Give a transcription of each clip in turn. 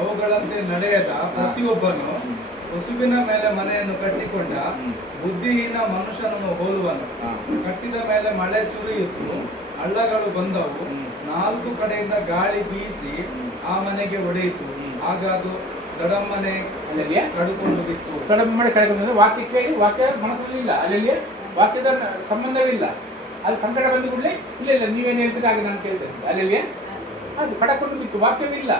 ಅವುಗಳಂತೆ ನಡೆಯದ ಪ್ರತಿಯೊಬ್ಬನು ಹೊಸುವಿನ ಮೇಲೆ ಮನೆಯನ್ನು ಕಟ್ಟಿಕೊಂಡ ಬುದ್ಧಿಹೀನ ಮನುಷ್ಯನನ್ನು ಹೋಲುವನು. ಕಟ್ಟಿದ ಮೇಲೆ ಮಳೆ ಸುರಿಯಿತು, ಹಳ್ಳಗಳು ಬಂದವು, ನಾಲ್ಕು ಕಡೆಯಿಂದ ಗಾಳಿ ಬೀಸಿ ಆ ಮನೆಗೆ ಹೊಡೆಯಿತು, ಆಗ ಅದು ದಡಮ್ಮನೆ ಕಡುಕೊಂಡು ಬಿತ್ತು. ದಡಮ್ಮನೆ ಕಡ್ಕೊಂಡು ವಾಕ್ಯ ಕೇಳಿ ವಾಕ್ಯ ಮನಸ್ಸಲ್ಲಿ ಇಲ್ಲ, ಅಲ್ಲಿ ವಾಕ್ಯದ ಸಂಬಂಧವಿಲ್ಲ. ಅದು ಸಂಕಟ ಬಂದು ಕೂಡಲೇ ಇಲ್ಲ ಇಲ್ಲ ನೀವೇನು ಹೇಳ್ತೀರಿ ಹಾಗೆ ನಾನು ಕೇಳ್ತೇನೆ, ಅಲ್ಲಿ ಅದು ಕಡಕೊಂಡು ಬಿತ್ತು. ವಾಕ್ಯವಿಲ್ಲ,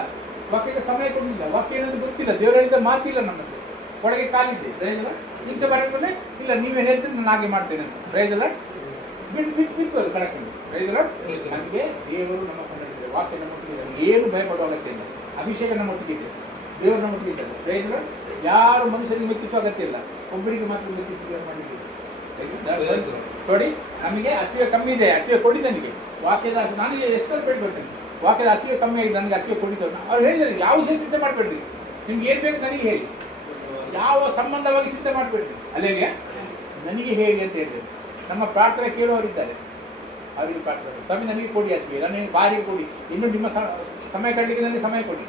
ವಾಕ್ಯಕ್ಕೆ ಸಮಯ ಕೊಡಲಿಲ್ಲ, ವಾಕ್ಯ ಏನಂತ ಗೊತ್ತಿಲ್ಲ, ದೇವರು ಹೇಳಿದ ಮಾತಿಲ್ಲ ನಮ್ಮದು, ಒಳಗೆ ಕಾಲಿದೆ. ಪ್ರಯೋಜನ ಇಂಥ ಬರೋದ್ರಲ್ಲೇ ಇಲ್ಲ ನೀವೇನು ಹೇಳ್ತೀರಿ ನಾನು ಹಾಗೆ ಮಾಡ್ತೇನೆ ಅಂತ ಪ್ರಯೋಜನ ಬಿತ್ತು ಅದು ಕಡಕೊಂಡು. ಪ್ರಯೋಜನ ನಮಗೆ ದೇವರು ನಮ್ಮ ಸಂಗಡ ವಾಕ್ಯ ನಮ್ಮೊಟ್ಟಿಗೆ ಏನು ಭಯಪಡುವ ಅಗತ್ಯ ಇಲ್ಲ. ಅಭಿಷೇಕ ನಮ್ಮೊಟ್ಟಿಗೆ ಇದೆ, ದೇವರು ನಮ್ಮೊಟ್ಟಿಗೆ ಇದ್ದಾರೆ. ಪ್ರಯೋಜನ ಯಾರು ಮನುಷ್ಯರಿಗೆ ಮೆಚ್ಚಿಸುವ ಅಗತ್ಯ ಇಲ್ಲ, ಒಬ್ಬರಿಗೆ ಮಾತ್ರ ಮೆಚ್ಚಿಸುವ ಮಾಡಿದ್ದೀವಿ ನೋಡಿ. ನಮಗೆ ಹಸಿವೆ ಕಮ್ಮಿ ಇದೆ, ಹಸಿವೆ ಕೊಡಿ ನನಗೆ ವಾಕ್ಯದ ನನಗೆ ಎಷ್ಟೊಂದು ಬೇಡ್ಬೇಡ್ತೇನೆ, ವಾಕ್ಯದ ಹಸಿವೆ ಕಮ್ಮಿ ಆಗಿದೆ ನನಗೆ ಹಸಿವೆ ಕೊಡಿಸೋಣ. ಅವ್ರು ಹೇಳಿದ್ದಾರೆ ಯಾವ ವಿಷಯ ಸಿದ್ಧ ಮಾಡಬೇಡ್ರಿ, ನಿಮ್ಗೆ ಏನು ಬೇಕು ನನಗೆ ಹೇಳಿ, ಯಾವ ಸಂಬಂಧವಾಗಿ ಸಿದ್ಧ ಮಾಡಬೇಡ್ರಿ, ಅಲ್ಲೇಗೆ ನನಗೆ ಹೇಳಿ ಅಂತ ಹೇಳಿದ್ರು. ನಮ್ಮ ಪ್ರಾರ್ಥನೆ ಕೇಳುವವರಿದ್ದಾರೆ, ಅವರಿಗೆ ಪ್ರಾರ್ಥನೆ ಸ್ವಾಮಿ ನನಗೆ ಕೊಡಿ ಹಸಿವೆ, ನನಗೆ ಬಾರಿಗೆ ಕೊಡಿ, ಇನ್ನು ನಿಮ್ಮ ಸಮಯ ಕಡಲಿಕ್ಕೆ ನನಗೆ ಸಮಯ ಕೊಡಿ,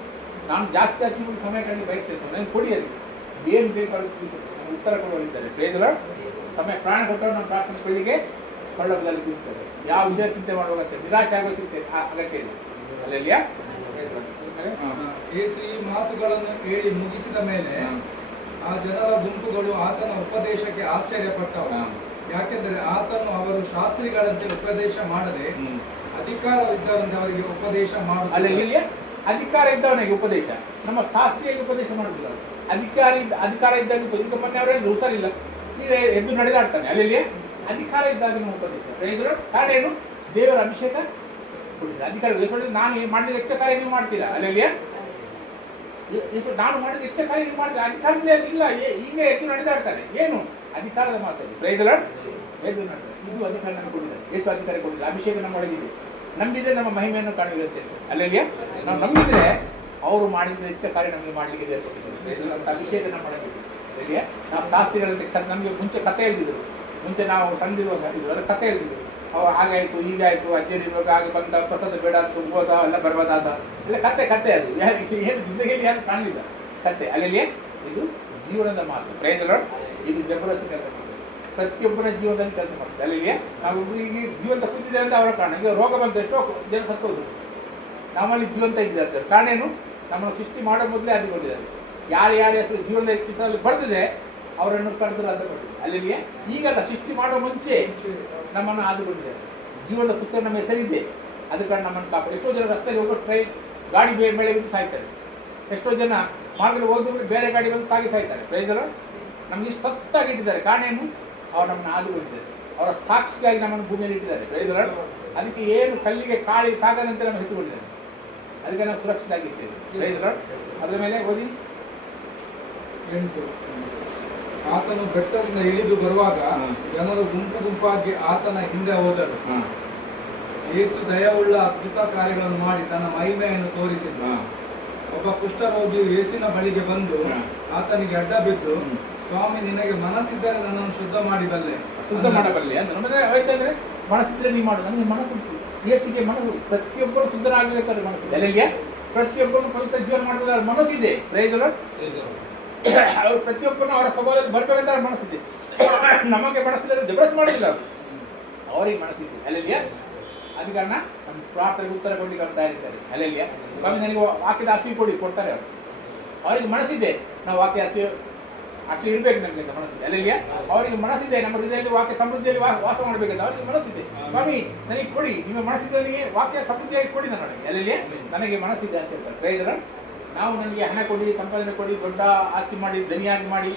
ನಾನು ಜಾಸ್ತಿ ಹಾಕಿ ಸಮಯ ಕಡಲಿಕ್ಕೆ ಬಯಸ್ತೇನೆ, ನನಗೆ ಕೊಡಿ ಅಲ್ಲಿ ಏನು ಬೇಕು ನಮಗೆ ಉತ್ತರ ಕೊಡುವವರಿದ್ದಾರೆ. ಪ್ರೇದಲ ಸಮಯ ಪ್ರಾಣ ಕೊಟ್ಟವರು ನಮ್ಮ ಪ್ರಾರ್ಥನೆ ಕೊಡಲಿಕ್ಕೆ ಕೊಳ್ಳದಲ್ಲಿ ಕೂರ್ತಾರೆ. ಯಾವ ವಿಷಯ ಚಿಂತೆ ಮಾಡುವ ಅಗತ್ಯ, ನಿರಾಶೆ ಆಗೋ ಚಿಂತೆ ಅಗತ್ಯ ಇಲ್ಲ. ಅಲ್ಲೆಲ್ಲಿಯ ಯೇಸು ಈ ಮಾತುಗಳನ್ನು ಹೇಳಿ ಮುಗಿಸಿದ ಮೇಲೆ ಆ ಜನರ ಗುಂಪುಗಳು ಆತನ ಉಪದೇಶಕ್ಕೆ ಆಶ್ಚರ್ಯಪಟ್ಟವು. ಯಾಕೆಂದರೆ ಆತನು ಅವರು ಶಾಸ್ತ್ರಿಗಳಂತೆ ಉಪದೇಶ ಮಾಡದೆ ಅಧಿಕಾರವಿದ್ದವರಂತೆ ಅವರಿಗೆ ಉಪದೇಶ ಮಾಡುತ್ತಾರೆ. ಅಲ್ಲೆಲ್ಲಿಯ ಅಧಿಕಾರ ಇದ್ದವನಿಗೆ ಉಪದೇಶ, ನಮ್ಮ ಶಾಸ್ತ್ರೀಯ ಉಪದೇಶ ಮಾಡುದಿಲ್ಲ. ಅಧಿಕಾರ ಇದ್ದಾಗ ಈಗ ಮೊನ್ನೆ ಅವರಲ್ಲಿ ಹುಷಾರಿಲ್ಲ, ಈಗ ಎದ್ದು ನಡೆದಾಡ್ತಾನೆ. ಅಲ್ಲಿ ಅಧಿಕಾರ ಇದ್ದಾಗಿನ ಉಪದೇಶ. ಕಾರಣ ಏನು? ದೇವರ ಅಭಿಷೇಕ ಕೊಟ್ಟಿದೆ. ಅಧಿಕಾರ ನಾನು ಮಾಡಿದ ಹೆಚ್ಚ ಕಾರ್ಯ ನೀವು ಮಾಡ್ತೀರಾ, ಅಲ್ಲಿ ನಾನು ಮಾಡಿದ ಹೆಚ್ಚ ಕಾರ್ಯ ನೀವು ಮಾಡ್ತೀರಾ, ಅಧಿಕಾರದಲ್ಲಿ ಇಲ್ಲ. ಈಗ ಎದ್ದು ನಡೆದಾಡ್ತಾನೆ, ಏನು ಅಧಿಕಾರದ ಮಾತಲ್ಲಿ ಪ್ರೈದಲ ಎದ್ದು ನಡೆದ ಇದು ಅಧಿಕಾರ ನಮಗೆ ಕೊಟ್ಟಿದ್ದಾರೆ. ಎಷ್ಟು ಅಧಿಕಾರ ಕೊಟ್ಟಿಲ್ಲ, ಅಭಿಷೇಕ ನಮ್ಮ ಒಳಗಿದೆ. ನಂಬಿದ್ರೆ ನಮ್ಮ ಮಹಿಮೆಯನ್ನು ಕಾಣುವಿರುತ್ತೆ. ಅಲ್ಲಿಯ ನಾವು ನಂಬಿದ್ರೆ ಅವರು ಮಾಡಿದ ಹೆಚ್ಚ ಕಾರ್ಯ ನಮಗೆ ಮಾಡಲಿಕ್ಕೆ ದೇವರು ಕೊಟ್ಟಿದ್ದಾರೆ. ಅಭಿಷೇಕ ನಮ್ಮ ಒಳಗಿದೆ. ಅಲ್ಲಿಯ ನಾವು ಶಾಸ್ತ್ರಿಗಳಂತೆ ನಮಗೆ ಮುಂಚೆ ಕತೆ ಹೇಳ್ತಿದ್ರು, ಮುಂಚೆ ನಾವು ಸಣ್ಣದಿರುವಾಗ ಹೇಳಿದ್ರು, ಅದರ ಕತೆ ಹೇಳ್ತಿದ್ರು. ಅವು ಹಾಗಾಯಿತು ಹೀಗಾಯಿತು, ಅಜ್ಜರಿರುವಾಗ ಹಾಗೆ ಬಂದ ಪ್ರಸಾದ ಬೇಡ ಅಂತ ಹೋದ ಎಲ್ಲ ಬರ್ಬೋದಾದ ಇಲ್ಲ ಕತೆ ಅದು ಏನು ಜಿಂದಗಿಯಲ್ಲಿ ಯಾರು ಕಾಣಲಿಲ್ಲ ಕತೆ. ಅಲ್ಲಿಯೇ ಇದು ಜೀವನದ ಮಾತು. ಪ್ರಯೋಜನ ಇದು ಜಬರದಸ್ತಿ ಕೆಲಸ ಮಾಡ್ತಾರೆ, ಪ್ರತಿಯೊಬ್ಬರ ಜೀವನದಲ್ಲಿ ಕೆಲಸ ಮಾಡ್ತಾರೆ. ಅಲ್ಲಿಗೆ ನಾವು ಈಗ ಜೀವಂತ ಕೂತಿದ್ದೇವೆ ಅಂತ ಅವರ ಕಾರಣ. ಈಗ ರೋಗ ಬಂತು, ಎಷ್ಟೋ ಜನ ಸತ್ತೋದು, ನಮ್ಮಲ್ಲಿ ಜೀವಂತ ಇದ್ದಾರೆ. ಕಾರಣ ಏನು? ನಮ್ಮನ್ನು ಸೃಷ್ಟಿ ಮಾಡೋ ಮೊದಲೇ ಅದಿಕೊಂಡಿದ್ದಾರೆ. ಯಾರು ಹೆಸರು ಜೀವನದ ಹೆಸರಲ್ಲಿ ಬರೆದಿದೆ ಅವರನ್ನು ಕರೆದ್ರೆ ಅಂತ ಕೊಟ್ಟಿದೆ. ಅಲ್ಲಿಗೆ ಈಗಲ್ಲ, ಸೃಷ್ಟಿ ಮಾಡೋ ಮುಂಚೆ ನಮ್ಮನ್ನು ಆದುಕೊಂಡಿದ್ದಾರೆ. ಜೀವನದ ಪುಸ್ತಕ ನಮ್ಮ ಹೆಸರಿದ್ದೆ, ಅದು ಕಾರಣ ನಮ್ಮನ್ನು ಕಾಪಾಡಿ. ಎಷ್ಟೋ ಜನ ರಸ್ತೆಯಲ್ಲಿ ಹೋಗೋ ಟ್ರೈನ್ ಗಾಡಿ ಮೇಲೆ ಬಿದ್ದು ಸಾಯ್ತಾರೆ, ಎಷ್ಟೋ ಜನ ಮಾರ್ಗದಲ್ಲಿ ಹೋಗಿದ್ರೆ ಬೇರೆ ಗಾಡಿ ಬಂದು ತಾಗಿ ಸಾಯ್ತಾರೆ. ಪ್ರೈದರು ನಮಗೆ ಸ್ವಸ್ಥಾಗಿಟ್ಟಿದ್ದಾರೆ. ಕಾರಣ ಏನು? ಅವ್ರು ನಮ್ಮನ್ನು ಆದುಕೊಂಡಿದ್ದಾರೆ, ಅವರ ಸಾಕ್ಷಿಯಾಗಿ ನಮ್ಮನ್ನು ಭೂಮಿಯಲ್ಲಿ ಇಟ್ಟಿದ್ದಾರೆ. ಪ್ರೈದರು ಅದಕ್ಕೆ ಏನು ಕಲ್ಲಿಗೆ ಕಾಳಿ ತಾಗದಂತೆ ನಮ್ಮ ಎತ್ತುಕೊಂಡಿದ್ದಾರೆ, ಅದಕ್ಕೆ ನಾವು ಸುರಕ್ಷಿತ ಆಗಿರ್ತೇವೆ. ಪ್ರೈದರು ಅದರ ಮೇಲೆ ಓದಿ 8. ಆತನು ಬೆಟ್ಟದಿಂದ ಇಳಿದು ಬರುವಾಗ ಜನರು ಗುಂಪು ಗುಂಪಾಗಿ ಆತನ ಹಿಂದೆ ಹೋದರು. ಯೇಸು ದಯವುಳ್ಳ ಅದ್ಭುತ ಕಾರ್ಯಗಳನ್ನು ಮಾಡಿ ತನ್ನ ಮಹಿಮೆಯನ್ನು ತೋರಿಸಿದ. ಒಬ್ಬ ಕುಷ್ಠರೋಗಿಯು ಯೇಸುವಿನ ಬಳಿಗೆ ಬಂದು ಆತನಿಗೆ ಅಡ್ಡ ಬಿದ್ದು, ಸ್ವಾಮಿ ನಿನಗೆ ಮನಸ್ಸಿದ್ದರೆ ನನ್ನನ್ನು ಶುದ್ಧ ಮಾಡಬಲ್ಲೆ. ಶುದ್ಧ ಮಾಡಬಲ್ಲೆ ಅಂದ್ರೆ ಹೋಯ್ತಂದ್ರೆ ಮನಸ್ಸಿದ್ರೆ ನೀವು ಮಾಡೋದು. ನನಗೆ ಮನಸ್ಸುಂಟು, ಯೇಸುಗೆ ಮನಸ್ಸು. ಪ್ರತಿಯೊಬ್ಬರು ಶುದ್ಧರಾಗಬೇಕಾದ್ರೆ ಮನಸ್ಸಿದೆ. ಅಲ್ಲಿಗೆ ಪ್ರತಿಯೊಬ್ಬರು ಪವಿತ್ರ ಜೀವನ ಮಾಡಬೇಕಾದ್ರೆ ಮನಸ್ಸಿದೆ. ಪ್ರೈದರು ಅವರು ಪ್ರತಿಯೊಬ್ಬರನ್ನು ಅವರ ಸ್ವಭಾವದಲ್ಲಿ ಬರಬೇಕಂತ ಅವ್ರ ಮನಸ್ಸಿದೆ. ನಮಗೆ ಮನಸ್ಸಿದ್ರೆ ಜಬರದಸ್ತಿ ಮಾಡೋದಿಲ್ಲ, ಅವರಿಗೆ ಮನಸ್ಸಿದೆ. ಅಲ್ಲಿಯ ಅದ ಕಾರಣ ನಮ್ಮ ಪ್ರಾರ್ಥನೆಗೆ ಉತ್ತರ ಕೊಡ್ಲಿಕ್ಕೆ ಅವ್ರು ತಯಾರಿದ್ದಾರೆ. ಅಲ್ಲಿಯ ಸ್ವಾಮಿ ನನಗೆ ವಾಕ್ಯದ ಹಸಿವು ಕೊಡಿ, ಕೊಡ್ತಾರೆ ಅವರು. ಅವರಿಗೆ ಮನಸ್ಸಿದೆ, ನಾವು ವಾಕ್ಯ ಹಸಿವು ಇರಬೇಕು ನಮಗೆ ಅಂತ ಮನಸ್ಸಿದೆ. ಅಲ್ಲಿಯ ಅವರಿಗೆ ಮನಸ್ಸಿದೆ, ನಮ್ಮ ಹೃದಯದಲ್ಲಿ ವಾಕ್ಯ ಸಮೃದ್ಧಿಯಲ್ಲಿ ವಾಸ ಮಾಡಬೇಕಂತ ಅವರಿಗೆ ಮನಸ್ಸಿದೆ. ಸ್ವಾಮಿ ನನಗೆ ಕೊಡಿ, ನಿಮ್ಮ ಮನಸ್ಸಿದಲ್ಲಿ ವಾಕ್ಯ ಸಮೃದ್ಧಿಯಾಗಿ ಕೊಡಿ ನನಗೆ. ಅಲ್ಲಿಯ ನನಗೆ ಮನಸ್ಸಿದೆ ಅಂತ ಹೇಳ್ತಾರೆ. ಪ್ರೈದರ ನಾವು ನನಗೆ ಹಣ ಕೊಡಿ, ಸಂಪಾದನೆ ಕೊಡಿ, ದೊಡ್ಡ ಆಸ್ತಿ ಮಾಡಿ, ಧನಿಯಾಗಿ ಮಾಡಿ,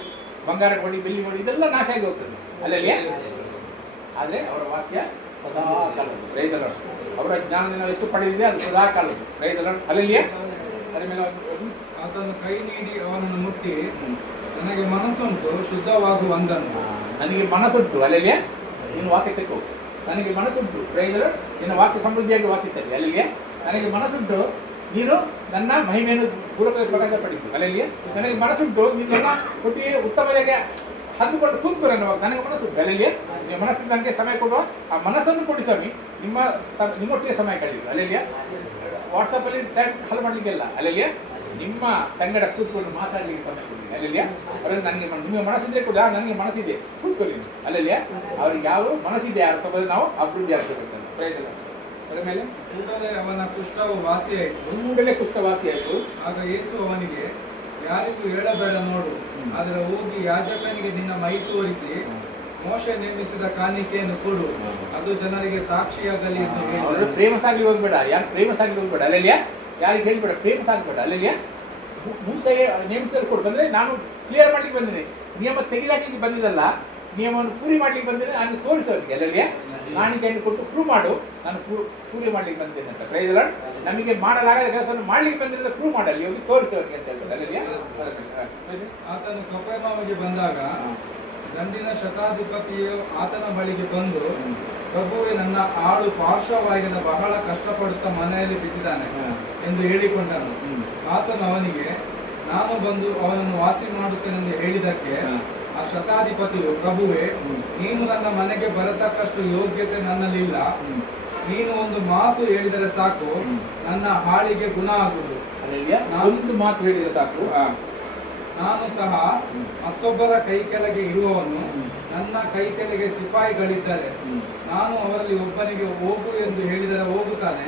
ಬಂಗಾರ ಕೊಡಿ, ಬೆಳ್ಳಿ ಕೊಡಿ, ಇದೆಲ್ಲ ನಾಶ ಆಗಿ ಹೋಗ್ತದೆ. ಅಲ್ಲಲ್ಲಿ ಆದರೆ ಅವರ ವಾಕ್ಯ ಸದಾ ಕಾಲದ್ದು. ಪ್ರೈದಲ ಅವರ ಜ್ಞಾನದಿಂದ ನಾವು ಎಷ್ಟು ಪಡೆದಿದೆ ಅದು ಸದಾ ಕಾಲದ್ದು. ಪ್ರೈದಲ ಅಲ್ಲಲ್ಲಿಯೇ ಅದರ ಮೇಲೆ ಆತನು ಕೈ ನೀಡಿ ಅವನನ್ನು ಮುಟ್ಟಿ, ನನಗೆ ಮನಸ್ಸುಂಟು ಶುದ್ಧವಾಗುವ ಅಂದನು. ನನಗೆ ಮನಸ್ಸುಂಟು, ಅಲ್ಲಲ್ಲಿಯೇ ನೀನು ವಾಕ್ಯ ತೆಕ್ಕೋ. ನನಗೆ ಮನಸ್ಸುಂಟು, ಪ್ರೈದಲ ನಿನ್ನ ವಾಕ್ಯ ಸಮೃದ್ಧಿಯಾಗಿ ವಾಸಿಸಲಿ. ಅಲ್ಲಿಗೆ ನನಗೆ ಮನಸ್ಸುಂಟು, ನೀನು ನನ್ನ ಮಹಿಮೆಯನ್ನು ಪೂರ್ವಕವಾಗಿ ಪ್ರಕಾಶ ಪಡಿತು. ಅಲ್ಲಲ್ಲಿ ನನಗೆ ಮನಸ್ಸುಂಟು, ನೀನು ನನ್ನ ಒಟ್ಟಿಗೆ ಉತ್ತಮವಾಗಿ ಹದ್ದುಕೊಂಡು ಕೂತ್ಕೊ. ನನಗೆ ಮನಸ್ಸುಂಟು. ಅಲ್ಲಲ್ಲಿ ನಿಮ್ಮ ಮನಸ್ಸಿಗೆ ನನಗೆ ಸಮಯ ಕೊಡುವ ಆ ಮನಸ್ಸನ್ನು ಕೊಡಿ ಸ್ವಾಮಿ, ನಿಮ್ಮೊಟ್ಟಿಗೆ ಸಮಯ ಕಳೆಯುವುದು. ಅಲ್ಲಲ್ಲಿ ವಾಟ್ಸಪ್ಪಲ್ಲಿ ಟೈಮ್ ಹಲ್ ಮಾಡಲಿಕ್ಕೆಲ್ಲ. ಅಲ್ಲಲ್ಲಿ ನಿಮ್ಮ ಸಂಗಡ ಕೂತ್ಕೊಂಡು ಮಾತಾಡ್ಲಿಕ್ಕೆ ಸಮಯ ಕೊಡಿ ಅಲ್ಲಲ್ಲಿಯ ಅವರಲ್ಲಿ ನನಗೆ ನಿಮಗೆ ಮನಸ್ಸಿದ್ರೆ ಕೂಡ ನನಗೆ ಮನಸ್ಸಿದೆ ಕೂತ್ಕೊಳ್ಳಿ ಅಲ್ಲಲ್ಲಿಯ ಅವ್ರಿಗೆ ಯಾವ ಮನಸ್ಸಿದೆ ಯಾರು ಸ್ವಲ್ಪ ನಾವು ಅಭಿವೃದ್ಧಿ ಆಗ್ಬೇಕಂತ ಪ್ರಯೋಜನ ಅದರ ಮೇಲೆ ಕೂಡಲೇ ಅವನ ಕುಷ್ಠವು ವಾಸಿಯಾಯಿತು. ಕೂಡಲೇ ಕುಷ್ಠ ವಾಸಿಯಾಯಿತು. ಆಗ ಯೇಸು ಅವನಿಗೆ, ಯಾರಿಗೂ ಹೇಳಬೇಡ ನೋಡು, ಆದರೆ ಹೋಗಿ ಯಾಜಕನಿಗೆ ನಿನ್ನ ಮೈ ತೋರಿಸಿ ಮೋಶೆ ನೇಮಿಸಿದ ಕಾಣಿಕೆಯನ್ನು ಕೊಡು, ಅದು ಜನರಿಗೆ ಸಾಕ್ಷಿಯಾಗಲಿ ಎಂದು ಹೇಳಿದರು. ಪ್ರೇಮ ಸಾಗಲಿ ಹೋಗ್ಬೇಡ, ಯಾರು ಪ್ರೇಮ ಸಾಗಲಿ ಹೋಗ್ಬೇಡ ಅಲ್ಲಲ್ಲಿಯ, ಯಾರಿಗೆ ಹೇಳ್ಬೇಡ ಪ್ರೇಮ ಸಾಗಬೇಡ ಅಲ್ಲಲ್ಲಿಯ. ಮೂಸೆಗೆ ನೇಮಿಸಲು ಕೊಡು ಬಂದ್ರೆ ನಾನು ಕ್ಲಿಯರ್ ಮಾಡ್ಲಿಕ್ಕೆ ಬಂದಿನಿ, ನಿಯಮ ತೆಗೆದಾಕ್ಲಿಕ್ಕೆ ಬಂದಿದ್ದಲ್ಲ, ನಿಯಮವನ್ನು ಪೂರಿ ಮಾಡ್ಲಿಕ್ಕೆ ಬಂದಿದೆ. ನಾನು ತೋರಿಸೋರಿಗೆ ಅಲ್ಲಲ್ಲಿಯ ಕಾಣಿಕೆಯನ್ನು ಕೊಟ್ಟು ಪ್ರೂವ್ ಮಾಡು, ನಾನು ಪೂರಿ ಮಾಡ್ಲಿಕ್ಕೆ ಬಂದಿದ್ದೇನೆ ಅಂತ. Praise Lord. ನಮಗೆ ಮಾಡಲಾಗದ ಕೆಲಸವನ್ನು ಮಾಡ್ಲಿಕ್ಕೆ ಬಂದಿರೋದು ಪ್ರೂವ್ ಮಾಡಲ್ಲಿ ಹೋಗಿ ತೋರಿಸೋರಿಗೆ ಅಂತ ಹೇಳ್ತಾರೆ ಅಲ್ಲಲ್ಲಿಯ. ಆತನು ಕಪೆರ್ನೌಮಿಗೆ ಬಂದಾಗ ದಂಡಿನ ಶತಾಧಿಪತಿಯು ಆತನ ಬಳಿಗೆ ಬಂದು, ಪ್ರಭುವೇ, ನನ್ನ ಆಳು ಪಾರ್ಶ್ವವಾಯುವಿನ ಬಹಳ ಕಷ್ಟಪಡುತ್ತಾ ಮನೆಯಲ್ಲಿ ಬಿದ್ದಿದ್ದಾನೆ ಎಂದು ಹೇಳಿಕೊಂಡನು. ಆತನು ಅವನಿಗೆ, ನಾನು ಬಂದು ಅವನನ್ನು ವಾಸಿ ಮಾಡುತ್ತೇನೆಂದು ಹೇಳಿದ್ದಕ್ಕೆ ಆ ಶತಾಧಿಪತಿಯು, ಪ್ರಭುವೇ, ನೀನು ನನ್ನ ಮನೆಗೆ ಬರತಕ್ಕಷ್ಟು ಯೋಗ್ಯತೆ ನನ್ನಲ್ಲಿಲ್ಲ, ನೀನು ಒಂದು ಮಾತು ಹೇಳಿದರೆ ಸಾಕು, ನನ್ನ ಹಾಳಿಗೆ ಗುಣ ಆಗುವುದು. ಒಂದು ಮಾತು ಹೇಳಿದರೆ ಸಾಕು, ನಾನು ಸಹ ಮತ್ತೊಬ್ಬರ ಕೈ ಕೆಳಗೆ ಇರುವವನು, ನನ್ನ ಕೈ ಕೆಳಗೆ ಸಿಪಾಯಿಗಳಿದ್ದಾರೆ, ನಾನು ಅವರಲ್ಲಿ ಒಬ್ಬನಿಗೆ ಹೋಗು ಎಂದು ಹೇಳಿದರೆ ಹೋಗುತ್ತಾನೆ,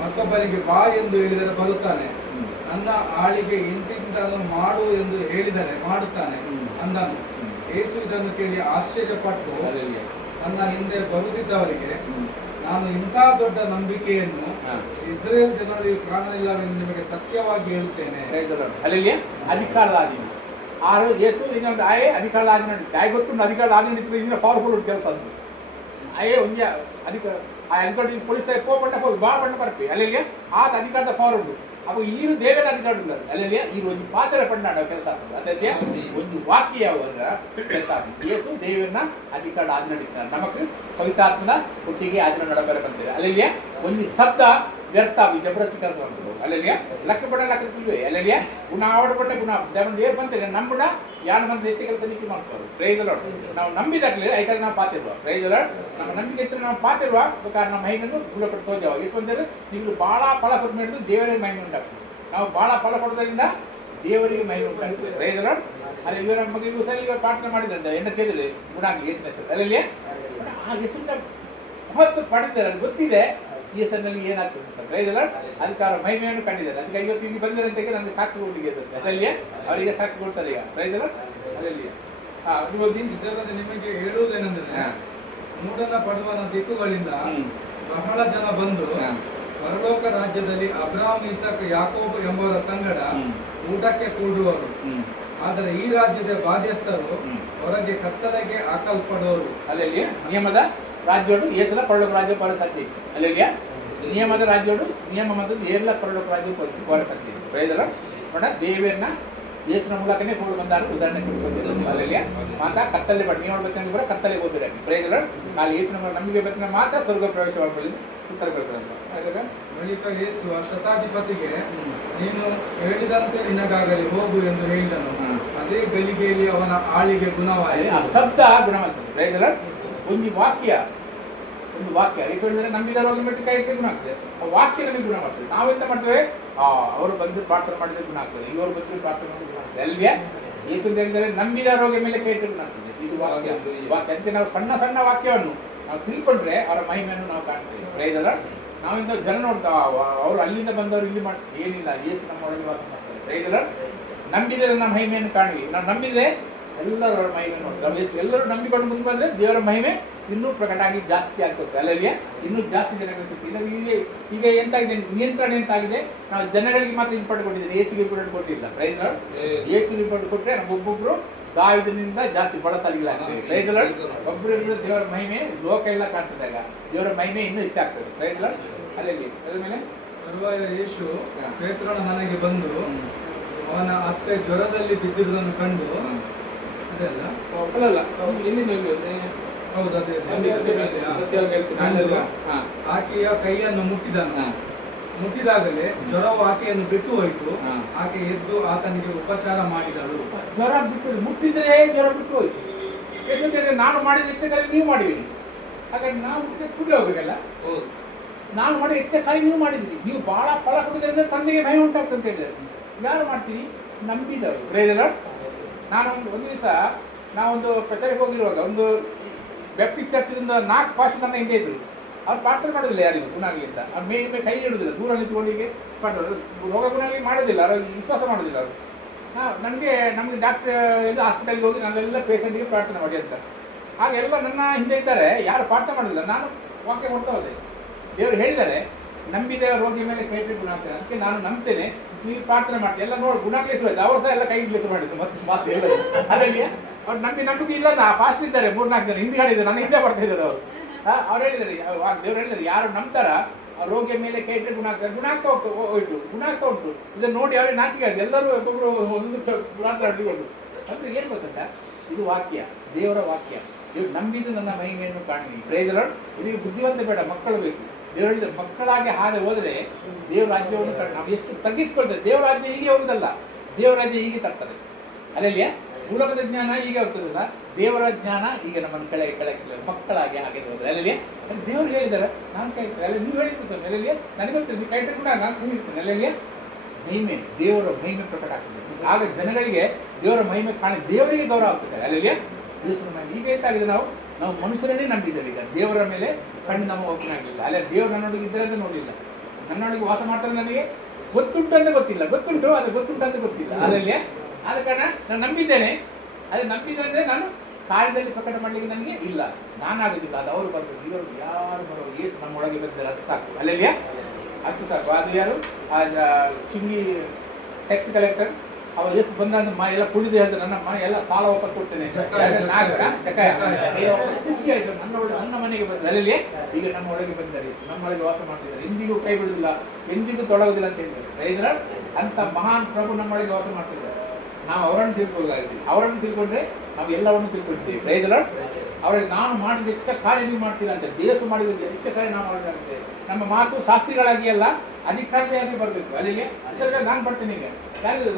ಮತ್ತೊಬ್ಬನಿಗೆ ಬಾ ಎಂದು ಹೇಳಿದರೆ ಬರುತ್ತಾನೆ, ನನ್ನ ಆಳಿಗೆ ಇಂತಿಂತನ್ನು ಮಾಡು ಎಂದು ಹೇಳಿದರೆ ಮಾಡುತ್ತಾನೆ ಅಂದನು. ಯೇಸು ಇದನ್ನು ಕೇಳಿ ಆಶ್ಚರ್ಯಪಟ್ಟು ನನ್ನ ಹಿಂದೆ ಬರುತ್ತಿದ್ದವರಿಗೆ, ನಾನು ಇಂಥ ದೊಡ್ಡ ನಂಬಿಕೆಯನ್ನು ಇಸ್ರೇಲ್ ಜನರಿಗೆ ಕಾಣಲಿಲ್ಲವೆಂದು ನಿಮಗೆ ಸತ್ಯವಾಗಿ ಹೇಳುತ್ತೇನೆ. ಅಲ್ಲಿಗೆ ಅಧಿಕಾರದ ಆಧೀನ ಆರು ಯೇಸು ಇನ್ನೊಂದು ಆಯೇ ಅಧಿಕಾರದ ಆಧೀನ ನಡೀತೆ. ಆಯ್ ಗೊತ್ತುಂಟು ಅಧಿಕಾರದ ಆಧೀನ ನಡೀತದೆ. ಇದನ್ನ ಪವರ್ಫುಲ್ ಉಂಟು ಕೆಲಸ ಅಂತ ಆಯೇ ಒಂಜ ಅಧಿಕಾರ ಆ ಅನ್ಕೊಂಡು ಪೊಲೀಸ್ ಪೋಪಂಡ ಹೋಗಿ ಬಾ ಪಂಡ ಬರ್ಪಿ ಅಲ್ಲಿಗೆ ಆದ ಅಧಿಕಾರದ ಪವರ್ ಉಂಟು. ಅಪ್ಪ ಈರು ದೇವರ ಅಧಿಕಾರ ಉಳ್ಳದು ಅಲ್ಲಲ್ಲಿಯ ಈರು ಒಂದು ಪಾತ್ರ ಪಂಡಾಡ ಕೆಲಸ ಆಗ್ತದೆ. ಅದೇ ಒಂದು ವಾಕ್ಯ ಕೆಲಸ ಆಗ್ತದೆ. ಯೇಸು ದೇವರನ್ನ ಅಧಿಕಾರ ಆದ ನಡೀತಾರೆ. ನಮಕ್ ಪವಿತ್ರಾತ್ಮನ ಒಟ್ಟಿಗೆ ಅದನ್ನ ನಡಬೇಕಂತೀರಿ ಅಲ್ಲಲ್ಲಿಯ ಒಂದು ಶಬ್ದ ವ್ಯರ್ಥ ಜಬರಸ್ತಿ ಕೆಲಸ ಮಾಡ್ಬೋದು ಅಲ್ಲಲ್ಲಿಯ ಲಕ್ಕ ಪಡ ಲಕ್ಕ ತಿಳ್ವೆ ಅಲ್ಲಲ್ಲಿಯ ಗುಣ ಆವಡಪಟ್ಟ ಗುಣ ದೇವನ್ ದೇವ್ರು ಬಂತೇನೆ ನಮ್ಮ ಗುಣ ಯಾರು ಮಂದಿ ಹೆಚ್ಚು ಕೆಲಸ ನಿಕ್ಕಿ ಮಾಡ್ತಾರೆ. Praise Lord. ನಾವು ನಂಬಿದಾಗಲೇ ಐಕಲ್ಲಿ ನಾವು ಪಾತಿರುವ ಪ್ರೈಸ್ ಲಾರ್ಡ್. ನಮ್ಮ ನಂಬಿಕೆ ಹೆಚ್ಚು ನಾವು ಪಾತಿರುವ ಕಾರಣ ಮಹಿಮೆಯನ್ನು ಗುಣಪಟ್ಟು ತೋಜಾವ ಎಷ್ಟು ನೀವು ಭಾಳ ಫಲ ಕೊಟ್ಟು ಮಾಡಿದ್ದು ದೇವರಿಗೆ ಮಹಿಮೆ ಉಂಟಾಗ್ತದೆ. ನಾವು ಭಾಳ ಫಲ ಕೊಡೋದ್ರಿಂದ ದೇವರಿಗೆ ಮಹಿಮೆ ಉಂಟಾಗ್ತದೆ. Praise Lord. ಅಲ್ಲಿ ಇವರ ಮಗಿಗೂ ಸಹ ಇವಾಗ ಪ್ರಾರ್ಥನೆ ಮಾಡಿದ್ರಿಂದ ಎಣ್ಣೆ ಕೇಳಿದ್ರೆ ಗುಣ ಆಗಿ ಯೇಸುವಿನ ಹೆಸರು ಅಲ್ಲಲ್ಲಿಯ ಆ ಹೆಸರಿನ ಮಹತ್ವ ಪಡೆದಿದ್ದಾರೆ. ಅದು ಗೊತ್ತಿದೆ ಈ ಹೆಸರಿನಲ್ಲಿ ಏನಾಗ್ತದೆ ಅಂತ. Praise Lord. ಅಧಿಕಾರ ಮಹಿಮೆಯನ್ನು ಕಂಡಿದ್ದಾರೆ. ಅದಕ್ಕೆ ಇವತ್ತು ಇಲ್ಲಿ ಬಂದಿರಂತೆ ನನಗೆ ಸಾಕ್ಷಿ ಕೊಟ್ಟಿಗೆ ಅದಲ್ಲಿಯೇ ಅವರಿಗೆ ಸಾಕ್ಷಿ ಕೊಡ್ತಾರೆ ಈಗ. Price lord. ಅಲ್ಲಲ್ಲಿಯೇ ಇದಲ್ಲದೆ ನಿಮಗೆ ಹೇಳುವುದೇನೆಂದರೆ, ಮೂಡನ ಪಡುವನ ದಿಕ್ಕುಗಳಿಂದ ಬಹಳ ಜನ ಬಂದು ಪರಲೋಕ ರಾಜ್ಯದಲ್ಲಿ ಅಬ್ರಹಾಂ, ಇಸಾಕ್, ಯಾಕೋಬ್ ಎಂಬುವರ ಸಂಗಡ ಊಟಕ್ಕೆ ಕೂಡುವರು. ಆದರೆ ಈ ರಾಜ್ಯದ ಬಾಧ್ಯಸ್ಥರು ಹೊರಗೆ ಕತ್ತಲೆಗೆ ಹಾಕಲ್ಪಡೋರು. ಅಲ್ಲಲ್ಲಿ ನಿಯಮದ ರಾಜ್ಯೋಡು ಏಸಲ ಪರಲೋಕ ರಾಜ್ಯ ಪರ ಸತ್ಯ ಅಲ್ಲಲ್ಲಿಯ ನಿಯಮದ ರಾಜ್ಯೋಡು ನಿಯಮ ಮತ್ತು ಏರ್ಲ ಪರಲೋಕ ರಾಜ್ಯ ಪರ ಸತ್ಯ. Praise Lord. ನೋಡ ದೇವರನ್ನ ಯೇಸುನ ಮೂಲಕನೇ ಕೂಡ ಬಂದಾರು ಉದಾಹರಣೆ ಕೊಡ್ತಾರೆ ಅಲ್ಲಲ್ಲಿಯ ಮಾತಾ ಕತ್ತಲೆ ಬಟ್ ನೀವು ನೋಡ್ಬೇಕಂದ್ರೆ ಕೂಡ ಕತ್ತಲೆ ಹೋಗ್ಬೇಕು. Praise Lord. ನಾಳೆ ಯೇಸುನ ನಮಗೆ ಬೇಕಂದ್ರೆ ಮಾತ್ರ ಸ್ವರ್ಗ ಪ್ರವೇಶ ಮಾಡ್ಕೊಳ್ಳಿ ಉತ್ತರ ಕೊಡ್ತಾರೆ. ಬಳಿಕ ಯೇಸು ಆ ಶತಾಧಿಪತಿಗೆ, ನೀನು ಹೇಳಿದಂತೆ ನಿನಗಾಗಲಿ, ಹೋಗು ಎಂದು ಹೇಳಿದನು. ಅದೇ ಗಳಿಗೆಯಲ್ಲಿ ಅವನ ಆಳಿಗೆ ಗುಣವಾಯಿತು. ಆ ಶಬ್ದ ಗುಣವಂತ. Price lord. ಒಂದು ವಾಕ್ಯ ಯೇಸು ಹೇಳಿದ್ರೆ ನಂಬಿದವರು ಒಂದು ಮೆಟ್ಟು ಕೈ ಗುಣ ಆಗ್ತದೆ. ಆ ವಾಕ್ಯ ನಮಗೆ ಗುಣ ಮಾಡ್ತದೆ. ನಾವೆಂತ ಮಾಡ್ತೇವೆ, ಅವರು ಬಂದು ಪ್ರಾರ್ಥನೆ ಮಾಡಿದ್ರೆ ಗುಣ ಆಗ್ತದೆ, ಇವರು ಬಂದು ಪ್ರಾರ್ಥನೆ ಮಾಡಿದ್ರೆ ಗುಣ ಆಗ್ತದೆ. ಅಲ್ಲಿಗೆ ಯೇಸು ಹೇಳಿದರೆ ನಂಬಿದ ರೋಗ ಮೇಲೆ ಕೈ ಗುಣ ಆಗ್ತದೆ. ಇದು ವಾಕ್ಯ. ಅದಕ್ಕೆ ನಾವು ಸಣ್ಣ ಸಣ್ಣ ವಾಕ್ಯವನ್ನು ನಾವು ತಿಳ್ಕೊಂಡ್ರೆ ಅವರ ಮಹಿಮೆಯನ್ನು ನಾವು ಕಾಣ್ತೇವೆ. Price lord. ನಾವಿಂದ ಜನ ನೋಡ್ತಾ ಅವರು ಅಲ್ಲಿಂದ ಬಂದವರು ಇಲ್ಲಿ ಮಾಡ್ತಾರೆ ಏನಿಲ್ಲ, ಯೇಸು ನಮ್ಮ ಒಳಗೆ ವಾಸ ಮಾಡ್ತಾರೆ. Praise Lord. ನಂಬಿದರೆ ನಮ್ಮ ಮಹಿಮೆಯನ್ನು ಕಾಣುವಿ. ನಾವು ನಂಬಿದ್ರೆ ಎಲ್ಲರೂ ಮಹಿಮೆ ನೋಡ್ತಾರೆ. ಎಲ್ಲರೂ ನಂಬಿಕೊಂಡು ಮುಂದೆ ಬಂದ್ರೆ ದೇವರ ಮಹಿಮೆ ಇನ್ನೂ ಪ್ರಕಟ ಆಗಿ ಜಾಸ್ತಿ ಆಗ್ತದೆ. ಅಲ್ಲಲ್ಲಿಯ ಇನ್ನೂ ಜಾಸ್ತಿ ಜನಗಳು ಸಿಗ್ತದೆ. ಈಗ ಎಂತಾಗಿದೆ, ನಿಯಂತ್ರಣ ಎಂತಾಗಿದೆ, ನಾವು ಜನಗಳಿಗೆ ಮಾತ್ರ ಇಂಪಾರ್ಟ್ ಕೊಟ್ಟಿದ್ದೇವೆ, ಯೇಸುಗೆ ಇಂಪಾರ್ಟ್ ಕೊಟ್ಟಿಲ್ಲ. Praise lord. ಯೇಸುಗೆ ಇಂಪಾರ್ಟ್ ಕೊಟ್ಟರೆ ನಮ್ಮ ಒಬ್ಬೊಬ್ರು ದಾವಿದನಿಂದ ಜಾಸ್ತಿ ಬಳಸಲಿಲ್ಲ. Price lord. ಒಬ್ಬರು ದೇವರ ಮಹಿಮೆ ಲೋಕ ಎಲ್ಲ ಕಾಣ್ತದಾಗ ದೇವರ ಮಹಿಮೆ ಇನ್ನೂ ಹೆಚ್ಚಾಗ್ತದೆ. Praise Lord. ಅಲ್ಲಲ್ಲಿ ಅದ್ರ ಮೇಲೆ ತರುವಾಯ ಯೇಸು ಪೇತ್ರನ ಮನೆಗೆ ಬಂದು ಅವನ ಅತ್ತೆ ಜ್ವರದಲ್ಲಿ ಬಿದ್ದಿರುವುದನ್ನು ಕಂಡು, ಅದೆಲ್ಲ ಹೌದು ಅದೇ ಆಕೆಯ ಕೈಯನ್ನು ಮುಟ್ಟಿದಾಗಲೇ ಜ್ವರವು ಆಕೆಯನ್ನು ಬಿಟ್ಟು ಹೋಯಿತು. ಆಕೆ ಎದ್ದು ಆತನಿಗೆ ಉಪಚಾರ ಮಾಡಿದಳು. ಜ್ವರ ಬಿಟ್ಟು ಮುಟ್ಟಿದ್ರೆ ಜ್ವರ ಬಿಟ್ಟು ಹೋಯ್ತು. ಎಷ್ಟು ನಾನು ಮಾಡಿದ ಹೆಚ್ಚು ಕಾರ್ಯ ನೀವು ಮಾಡಿದ್ದೀರಿ, ಹಾಗಾಗಿ ನಾವು ಕೂಡಲೇ ಹೋಗ್ಬೇಕಲ್ಲ. ನಾನು ಮಾಡಿ ಹೆಚ್ಚು ಕಾರ್ಯ ನೀವು ಮಾಡಿದ್ದೀರಿ, ನೀವು ಬಹಳ ಫಲ ಕೊಟ್ಟಿದ್ರಿಂದ ತಂದೆಗೆ ಮಹಿಮೆ ಉಂಟಾಗ್ತದೆ ಅಂತ ಹೇಳಿದ್ದಾರೆ. ಯಾರು ಮಾಡ್ತೀವಿ? ನಂಬಿದವರು. Praise the lord. ನಾನು ಒಂದು ದಿವಸ ನಾವೊಂದು ಪ್ರಚಾರಕ್ಕೆ ಹೋಗಿರುವಾಗ ಒಂದು ಬ್ಯಾಪ್ಟಿಸ್ಟ್ ಚರ್ಚಿಂದ 4 ಪಾಸ್ಟ್ ನನ್ನ ಹಿಂದೆ ಇದ್ರು. ಅವ್ರು ಪ್ರಾರ್ಥನೆ ಮಾಡೋದಿಲ್ಲ ಯಾರಿಗೂ ಗುಣ ಆಗಲಿ ಅಂತ. ಅವ್ರು ಮೇಲೆ ಕೈ ಇಡುದಿಲ್ಲ, ದೂರ ನಿಂತ್ಕೊಂಡಿಗೆ ರೋಗ ಗುಣ ಆಗಲಿ ಮಾಡೋದಿಲ್ಲ, ಅವ್ರು ವಿಶ್ವಾಸ ಮಾಡೋದಿಲ್ಲ ಅವರು. ನಮಗೆ ಡಾಕ್ಟರ್ ಇದು ಹಾಸ್ಪಿಟಲ್ಗೆ ಹೋಗಿ ನಾನೆಲ್ಲ ಪೇಷಂಟಿಗೆ ಪ್ರಾರ್ಥನೆ ಮಾಡಿ ಅಂತ. ಆಗ ಎಲ್ಲ ನನ್ನ ಹಿಂದೆ ಇದ್ದಾರೆ, ಯಾರು ಪ್ರಾರ್ಥನೆ ಮಾಡೋದಿಲ್ಲ. ನಾನು ವಾಕ್ಯ ಕೊಡ್ತಾ ಹೋದೆ. ದೇವರು ಹೇಳಿದ್ದಾರೆ, ನಂಬಿದ ರೋಗಿ ಮೇಲೆ ಕೈ ಇಟ್ಟು ಗುಣ ಆಗ್ತದೆ. ಅದಕ್ಕೆ ನಾನು ನಂಬ್ತೇನೆ, ನೀವು ಪ್ರಾರ್ಥನೆ ಮಾಡ್ತೀನಿ. ಎಲ್ಲ ನೋಡಿ ಗುಣ ಆಗ್ಲಿಸುತ್ತೆ. ಅವರು ಸಹ ಎಲ್ಲ ಕೈ ಇಡ್ಲಿಕ್ಕೆ ಮಾಡಿದ್ರು. ಮತ್ತೆ ಮಾತು ಎಲ್ಲ ಅದರಲ್ಲಿ ಅವ್ರು ನಂಬಿಕೆ ಇಲ್ಲ. ಆ ಪಾಸ್ಟ್ ಇದ್ದಾರೆ 3-4 ಜನ ಹಿಂದ್ಗಡೆ ಇದ್ದಾರೆ, ನನ್ನ ಹಿಂದೆ ಬರ್ತಾ ಇದ್ದಾರೆ ಅವರು. ಅವ್ರು ಹೇಳಿದ್ದಾರೆ, ದೇವ್ರು ಹೇಳಿದ್ದಾರೆ, ಯಾರು ನಂಬ್ತಾರ ಆ ರೋಗಿಯ ಮೇಲೆ ಕೈ ಇಟ್ಟರೆ ಗುಣ ಆಗ್ತದೆ. ಗುಣ ಆಗ್ತಾ ಹೋಯ್ತು, ಗುಣ ಆಗ್ತಾ ಉಂಟು. ಇದನ್ನು ನೋಡಿ ಅವ್ರಿಗೆ ನಾಚಿಕೆ ಆಗಿದೆ. ಎಲ್ಲರೂ ಒಬ್ಬೊಬ್ರು ಒಂದು ಪ್ರಾರ್ಥನೆ ಹೋದ್ರು. ಅಂದ್ರೆ ಏನು ಗೊತ್ತಂತ, ಇದು ವಾಕ್ಯ, ದೇವರ ವಾಕ್ಯ. ಇವ್ರು ನಂಬಿದ್ದು ನನ್ನ ಮಹಿಮೆಯನ್ನು ಕಾಣಿ. Praise the Lord. ಇದೀಗ ಬುದ್ಧಿವಂತ ಬೇಡ, ಮಕ್ಕಳು ಬೇಕು. ದೇವರು ಹೇಳಿದ್ರೆ ಮಕ್ಕಳಾಗಿ ಹಾಗೆ ಹೋದರೆ ದೇವರ ರಾಜ್ಯವನ್ನು ನಾವು ಎಷ್ಟು ತಗ್ಗಿಸ್ಕೊಳ್ತೇವೆ. ದೇವರ ರಾಜ್ಯ ಹೀಗೆ ಹೋಗುದಲ್ಲ, ದೇವರ ರಾಜ್ಯ ಹೀಗೆ ತರ್ತಾರೆ. ಅಲ್ಲಲ್ಲಿಯ ಮೂಲಕದ ಜ್ಞಾನ ಹೀಗೆ ಹೋಗ್ತದಲ್ಲ, ದೇವರ ಜ್ಞಾನ ಈಗ ನಮ್ಮನ್ನು ಕೆಳಗೆ ಮಕ್ಕಳಾಗಿ ಹಾಗೆ ಹೋದ್ರೆ ಅಲ್ಲಲ್ಲಿಯ ದೇವರು ಹೇಳಿದ್ದಾರೆ, ನಾನು ಕೈ ಇರ್ತೇನೆ ಅಲ್ಲ, ನೀವು ಹೇಳಿದ್ದು ಸರ್ ಅಲ್ಲಲ್ಲಿಯ ನನಗೆ ಗೊತ್ತಿಲ್ಲ, ನೀವು ಕೈ ಇಟ್ಟರೆ ಕೂಡ ನಾನು ಕೈ ಇರ್ತೇನೆ ಅಲ್ಲಲ್ಲಿಯ. ಮಹಿಮೆ, ದೇವರ ಮಹಿಮೆ ಪ್ರಕಟ ಆಗ್ತದೆ. ಆಗ ಜನಗಳಿಗೆ ದೇವರ ಮಹಿಮೆ ಕಾಣಿ, ದೇವರಿಗೆ ಗೌರವ ಆಗ್ತದೆ ಅಲ್ಲಲ್ಲಿಯ. ಈಗ ಏನಾಗಿದೆ, ನಾವು ಮನುಷ್ಯರನ್ನೇ ನಂಬಿದ್ದೇವೆ. ಈಗ ದೇವರ ಮೇಲೆ ಕಣ್ಣು ನಮ್ಮ ಓಪನ್ ಆಗಲಿಲ್ಲ. ಅಲ್ಲ, ದೇವರು ನನ್ನೊಳಗೆ ಇದ್ದರೆ ಅಂತ ನೋಡಿಲ್ಲ. ನನ್ನೊಳಗೆ ವಾಸ ಮಾಡ್ತಾರೆ, ನನಗೆ ಗೊತ್ತುಂಟು ಅಂತ ಗೊತ್ತಿಲ್ಲ. ಗೊತ್ತುಂಟು, ಅದು ಗೊತ್ತುಂಟು ಅಂತ ಗೊತ್ತಿಲ್ಲ ಅಲ್ಲಲ್ಲಿಯ. ಆದ ಕಾರಣ ನಾನು ನಂಬಿದ್ದೇನೆ. ಅದು ನಂಬಿದೆ ಅಂದರೆ ನಾನು ಕಾರ್ಯದಲ್ಲಿ ಪ್ರಕಟ ಮಾಡಲಿಕ್ಕೆ ನನಗೆ ಇಲ್ಲ, ನಾನಾಗೋದಿಲ್ಲ. ಅದು ಅವರು ಬರ್ಬೋದು, ಇವರು ಯಾರು ಬರೋ ಏಸು ನಮ್ಮೊಳಗೆ ಬಂದರೆ ಅದು ಸಾಕು ಅಲ್ಲಲ್ಲಿಯ, ಅದು ಸಾಕು. ಅದು ಯಾರು ಚಿಂಗಿ ಟ್ಯಾಕ್ಸ್ ಕಲೆಕ್ಟರ್, ಅವ ಎಷ್ಟು ಬಂದ ಎಲ್ಲ ಕುಡಿದು ಹೇಳ್ತಾರೆ, ನನ್ನ ಮನೆ ಎಲ್ಲ ಸಾಲ ವಾಪಸ್ ಕೊಡ್ತೇನೆ. ಖುಷಿ ಆಯ್ತು, ನನ್ನ ಮನೆಗೆ ಬಂದ ಅಲ್ಲಲ್ಲಿಯೇ. ಈಗ ನಮ್ಮ ಒಳಗೆ ಬಂದರೆ, ನಮ್ಮೊಳಗೆ ವಾಸ ಮಾಡ್ತಿದ್ದಾರೆ, ಎಂದಿಗೂ ಕೈ ಬಿಡುದಿಲ್ಲ, ಎಂದಿಗೂ ತೊಡಗುದಿಲ್ಲ ಅಂತ ಹೇಳ್ತಾರೆ. Praise the Lord. ಅಂತ ಮಹಾನ್ ಪ್ರಭು ನಮ್ಮೊಳಗೆ ವಾಸ ಮಾಡ್ತಿದ್ದಾರೆ. ನಾವು ಅವರನ್ನು ತಿಳ್ಕೊಳ್ಳಾಗಿದ್ದೀವಿ. ಅವರನ್ನು ತಿಳ್ಕೊಂಡ್ರೆ ನಾವು ಎಲ್ಲವನ್ನು ತಿಳ್ಕೊಳ್ತೀವಿ. Price the lord. ಅವರಿಗೆ ನಾನು ಮಾಡಿದ ಹೆಚ್ಚ ಕಾರ್ಯ ನೀವು ಮಾಡ್ತೀರಾ ಅಂತ, ದೇಶ ಮಾಡಿದ ಹೆಚ್ಚ ಕಾರ್ಯ ನಾವು ಮಾಡಿದಂತೆ. ನಮ್ಮ ಮಾತು ಶಾಸ್ತ್ರಿಗಳಾಗಿ ಅಲ್ಲ, ಅಧಿಕಾರಿಯಾಗಿ ಬರಬೇಕು ಅಲ್ಲಿಗೆ. ನಾನು ಬರ್ತೇನೆ ಈಗ,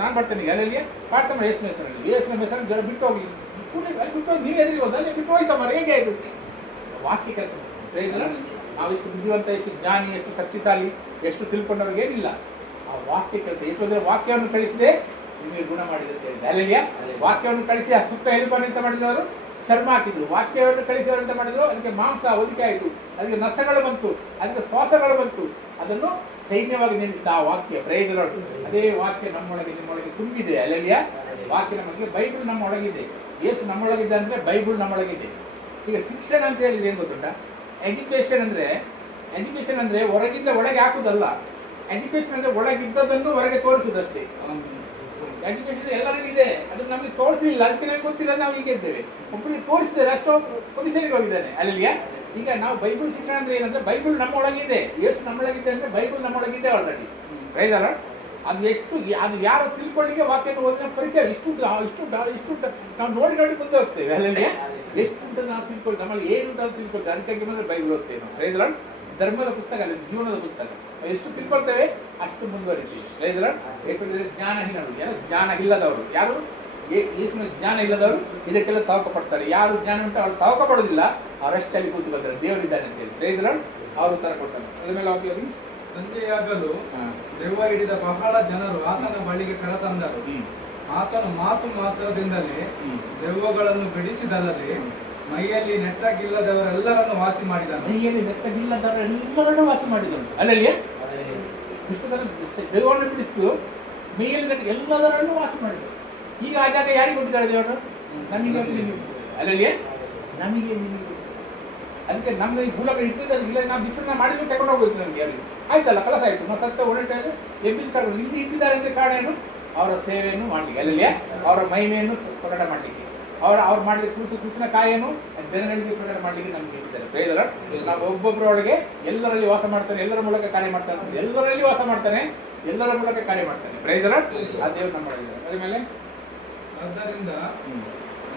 ನಾನು ಬರ್ತೇನೆ ಈಗ ಅಲ್ಲಿಗೆ. ಪ್ರಾರ್ಥನೆ ಯೇಸುವಿನ ಹೆಸರಲ್ಲಿ, ಯೇಸುವಿನ ಹೆಸರಲ್ಲಿ ಜನ ಬಿಟ್ಟು ಹೋಗಿ, ಬಿಟ್ಟು ಹೋಗಿ ನೀವು ಎದುರಿಗೆ ಹೋದ, ಬಿಟ್ಟು ಹೋಯ್ತಮ್ಮ ಹೇಗೆ ಆಯ್ತು ವಾಕ್ಯ ಕೆಲಸ. Praise the Lord. ನಾವು ಎಷ್ಟು ಬುದ್ಧಿವಂತ, ಎಷ್ಟು ಜ್ಞಾನಿ, ಎಷ್ಟು ಶಕ್ತಿಶಾಲಿ, ಎಷ್ಟು ತಿಳ್ಕೊಂಡವ್ರಿಗೆ ಏನಿಲ್ಲ. ಆ ವಾಕ್ಯ ಕೆಲಸ. ಯೇಸು ವಾಕ್ಯವನ್ನು ಕಳಿಸಿದೆ ನಿಮಗೆ ಗುಣ ಮಾಡಿದಂತೆ ಅಲ್ಲಿಗೆ. ವಾಕ್ಯವನ್ನು ಕಳಿಸಿ ಆ ಸುತ್ತ ಎಲುಬನ್ನು ಅಂತ ಮಾಡಿದವರು ಚರ್ಮ ಹಾಕಿದ್ರು. ವಾಕ್ಯವನ್ನು ಕಳಿಸಿದವರು ಅಂತ ಮಾಡಿದ್ರು, ಅದಕ್ಕೆ ಮಾಂಸ ಹೊದಿಕೆ ಆಯಿತು, ಅದಕ್ಕೆ ನಸಗಳು ಬಂತು, ಅದಕ್ಕೆ ಶ್ವಾಸಗಳು ಬಂತು. ಅದನ್ನು ಸೈನ್ಯವಾಗಿ ನಿಲ್ಲಿಸಿದ ಆ ವಾಕ್ಯ. Praise the Lord. ಅದೇ ವಾಕ್ಯ ನಮ್ಮೊಳಗೆ ನಿಮ್ಮೊಳಗೆ ತುಂಬಿದೆ ಅಲ್ಲಿಯ. ವಾಕ್ಯ ನಮಗೆ, ಬೈಬಲ್ ನಮ್ಮೊಳಗಿದೆ. ಯೇಸು ನಮ್ಮೊಳಗಿದೆ ಅಂದರೆ ಬೈಬಲ್ ನಮ್ಮೊಳಗಿದೆ. ಈಗ ಶಿಕ್ಷಣ ಅಂತ ಹೇಳಿದ್ರೆ ಏನು ಗೊತ್ತುಂಟ, ಎಜುಕೇಶನ್ ಅಂದರೆ ಹೊರಗಿಂದ ಒಳಗೆ ಹಾಕುದಲ್ಲ. ಎಜುಕೇಶನ್ ಅಂದರೆ ಒಳಗಿದ್ದದನ್ನು ಹೊರಗೆ ತೋರಿಸುವುದಷ್ಟೇ. ಎಜುಕೇಶನ್ ಎಲ್ಲರಿಗೂ ಇದೆ, ಅದು ನಮಗೆ ತೋರಿಸಲಿಲ್ಲ, ಅದಕ್ಕೆ ನಮಗೆ ಗೊತ್ತಿಲ್ಲ, ನಾವು ಹೀಗೆ ಇದ್ದೇವೆ. ಒಬ್ಬರಿಗೆ ತೋರಿಸಿದ್ದಾರೆ, ಅಷ್ಟೋ ಪೊಸಿಷನ್ಗೆ ಹೋಗಿದ್ದಾನೆ ಅಲ್ಲಿಯ. ಈಗ ನಾವು ಬೈಬಲ್ ಶಿಕ್ಷಣ ಅಂದ್ರೆ ಏನಂದ್ರೆ, ಬೈಬಲ್ ನಮ್ಮೊಳಗಿದೆ, ಯೇಸು ನಮ್ಮೊಳಗಿದೆ ಅಂದ್ರೆ ಬೈಬಲ್ ನಮ್ಮೊಳಗಿದೆ ಆಲ್ರೆಡಿ. Praise the Lord. ಅದು ಯಾರು ತಿಳ್ಕೊಳ್ಳಿಕ್ಕೆ ವಾಕ್ಯನ ಓದಿನ ಪರಿಚಯ ಇಷ್ಟು ನಾವು ನೋಡಿ ಮುಂದೆ ಹೋಗ್ತೇವೆ ಅಲ್ಲಿಗೆ. ಎಷ್ಟು ನಾವು ತಿಳ್ಕೊಳ್ಳಿ, ನಮ್ಮಲ್ಲಿ ಏನುಂಟು ಅಂತ ತಿಳ್ಕೊಳ್ತೇವೆ. ಅದಕ್ಕಾಗಿ ಬಂದ್ರೆ ಬೈಬಲ್ ಓದ್ತೇವೆ ನಾವು. Praise the Lord. ಧರ್ಮದ ಪುಸ್ತಕ ಅಲ್ಲ, ಜೀವನದ ಪುಸ್ತಕ. ಎಷ್ಟು ತಿಳ್ಕೊಳ್ತೇವೆ ಅಷ್ಟು ಮುಂದುವರಿತೀವಿ. Price the lord. ಎಷ್ಟು ಜ್ಞಾನಹೀನರು, ಜ್ಞಾನ ಇಲ್ಲದವರು ಯಾರು, ಯೇಸುವಿನ ಜ್ಞಾನ ಇಲ್ಲದವರು ಇದಕ್ಕೆಲ್ಲ ತವಕ ಪಡ್ತಾರೆ. ಯಾರು ಜ್ಞಾನ ಉಂಟು ಅವ್ರು ತವಕ ಪಡೋದಿಲ್ಲ, ಅವರಷ್ಟಲ್ಲಿ ಕೂತು ಬರ್ತಾರೆ ದೇವರಿದ್ದಾನೆ ಅಂತೇಳಿ. Praise the Lord. ಅವರು ಉತ್ತರ ಕೊಡ್ತಾರೆ. ಅದ್ರ ಮೇಲೆ ಹೋಗಿ ಸಂಜೆಯಾಗಲು ದೆವ್ವ ಹಿಡಿದ ಬಹಳ ಜನರು ಆತನ ಬಳಿಗೆ ಕರೆತಂದರು. ಆತನು ಮಾತು ಮಾತ್ರದಿಂದಲೇ ದೆವ್ವಗಳನ್ನು ಬಿಡಿಸಿದಲ್ಲದೆ ಮೈಯಲ್ಲಿ ನೆಟ್ಟಗಿಲ್ಲದವರೆಲ್ಲರನ್ನು ವಾಸಿ ಮಾಡಿದನು. ಮೈಯಲ್ಲಿ ನೆಟ್ಟಗಿಲ್ಲದವರೆಲ್ಲರನ್ನು ವಾಸಿ ಮಾಡಿದನು ಅಲ್ಲಲ್ಲಿಯೇ. ದೆವ್ವವನ್ನು ಬಿಡಿಸಿತು, ಮೈಯಲ್ಲಿ ಎಲ್ಲದರನ್ನು ವಾಸಿ ಮಾಡಿದರು. ಈಗ ಆ ಜಾಗ ಯಾರಿಗೆ ಕೊಟ್ಟಿದ್ದಾರೆ ದೇವರು? ನಮಗೆ ಅಲ್ಲಲ್ಲಿಯೇ, ನಮಗೆ ನಿಮಗೆ. ಅದಕ್ಕೆ ನಮ್ಗೆ ಈ ಭೂಲಕ ಇಟ್ಟಿದ್ದಾರೆ. ಇಲ್ಲ ನಾವು ಬಿಸಿಲನ್ನ ಮಾಡಿದ್ರು ತಗೊಂಡು ಹೋಗ್ಬೇಕು ನಮ್ಗೆ. ಯಾರಿಗೆ ಆಯ್ತಲ್ಲ, ಕೆಲಸ ಆಯ್ತು, ನಾವು ಸತ್ತ ಒಳ್ಳೆ ಎಬ್ಬಿಸಿ ತಗೊಂಡು ಇಲ್ಲಿ ಇಟ್ಟಿದ್ದಾರೆ ಅಂದರೆ ಕಾರಣ ಏನು? ಅವರ ಸೇವೆಯನ್ನು ಮಾಡಲಿಕ್ಕೆ ಅಲ್ಲಲ್ಲಿಯೇ, ಅವರ ಮಹಿಮೆಯನ್ನು ಪ್ರಕಟ ಮಾಡಲಿಕ್ಕೆ, ಅವ್ರು ಮಾಡಲಿಕ್ಕೆ ಕೂಸಿನ ಕಾಯನ್ನು ಜನಗಳಿಗೆ ಪ್ರಕಟ ಮಾಡಲಿಕ್ಕೆ ನಮ್ಗೆ ಇಟ್ಟಿದ್ದಾರೆ. Praise the Lord. ನಾವು ಒಬ್ಬೊಬ್ಬರೊಳಗೆ ಎಲ್ಲರಲ್ಲಿ ವಾಸ ಮಾಡ್ತಾನೆ, ಎಲ್ಲರ ಮೂಲಕ ಕಾರ್ಯ ಮಾಡ್ತಾನೆ, ಎಲ್ಲರಲ್ಲಿ ವಾಸ ಮಾಡ್ತಾನೆ, ಎಲ್ಲರ ಮೂಲಕ ಕಾರ್ಯ ಮಾಡ್ತಾನೆ. Praise the Lord. ಆ ದೇವರು ನಮ್ಮೊಳಗಿದ್ದಾರೆ. ಅದ್ರ ಮೇಲೆ ಆದ್ದರಿಂದ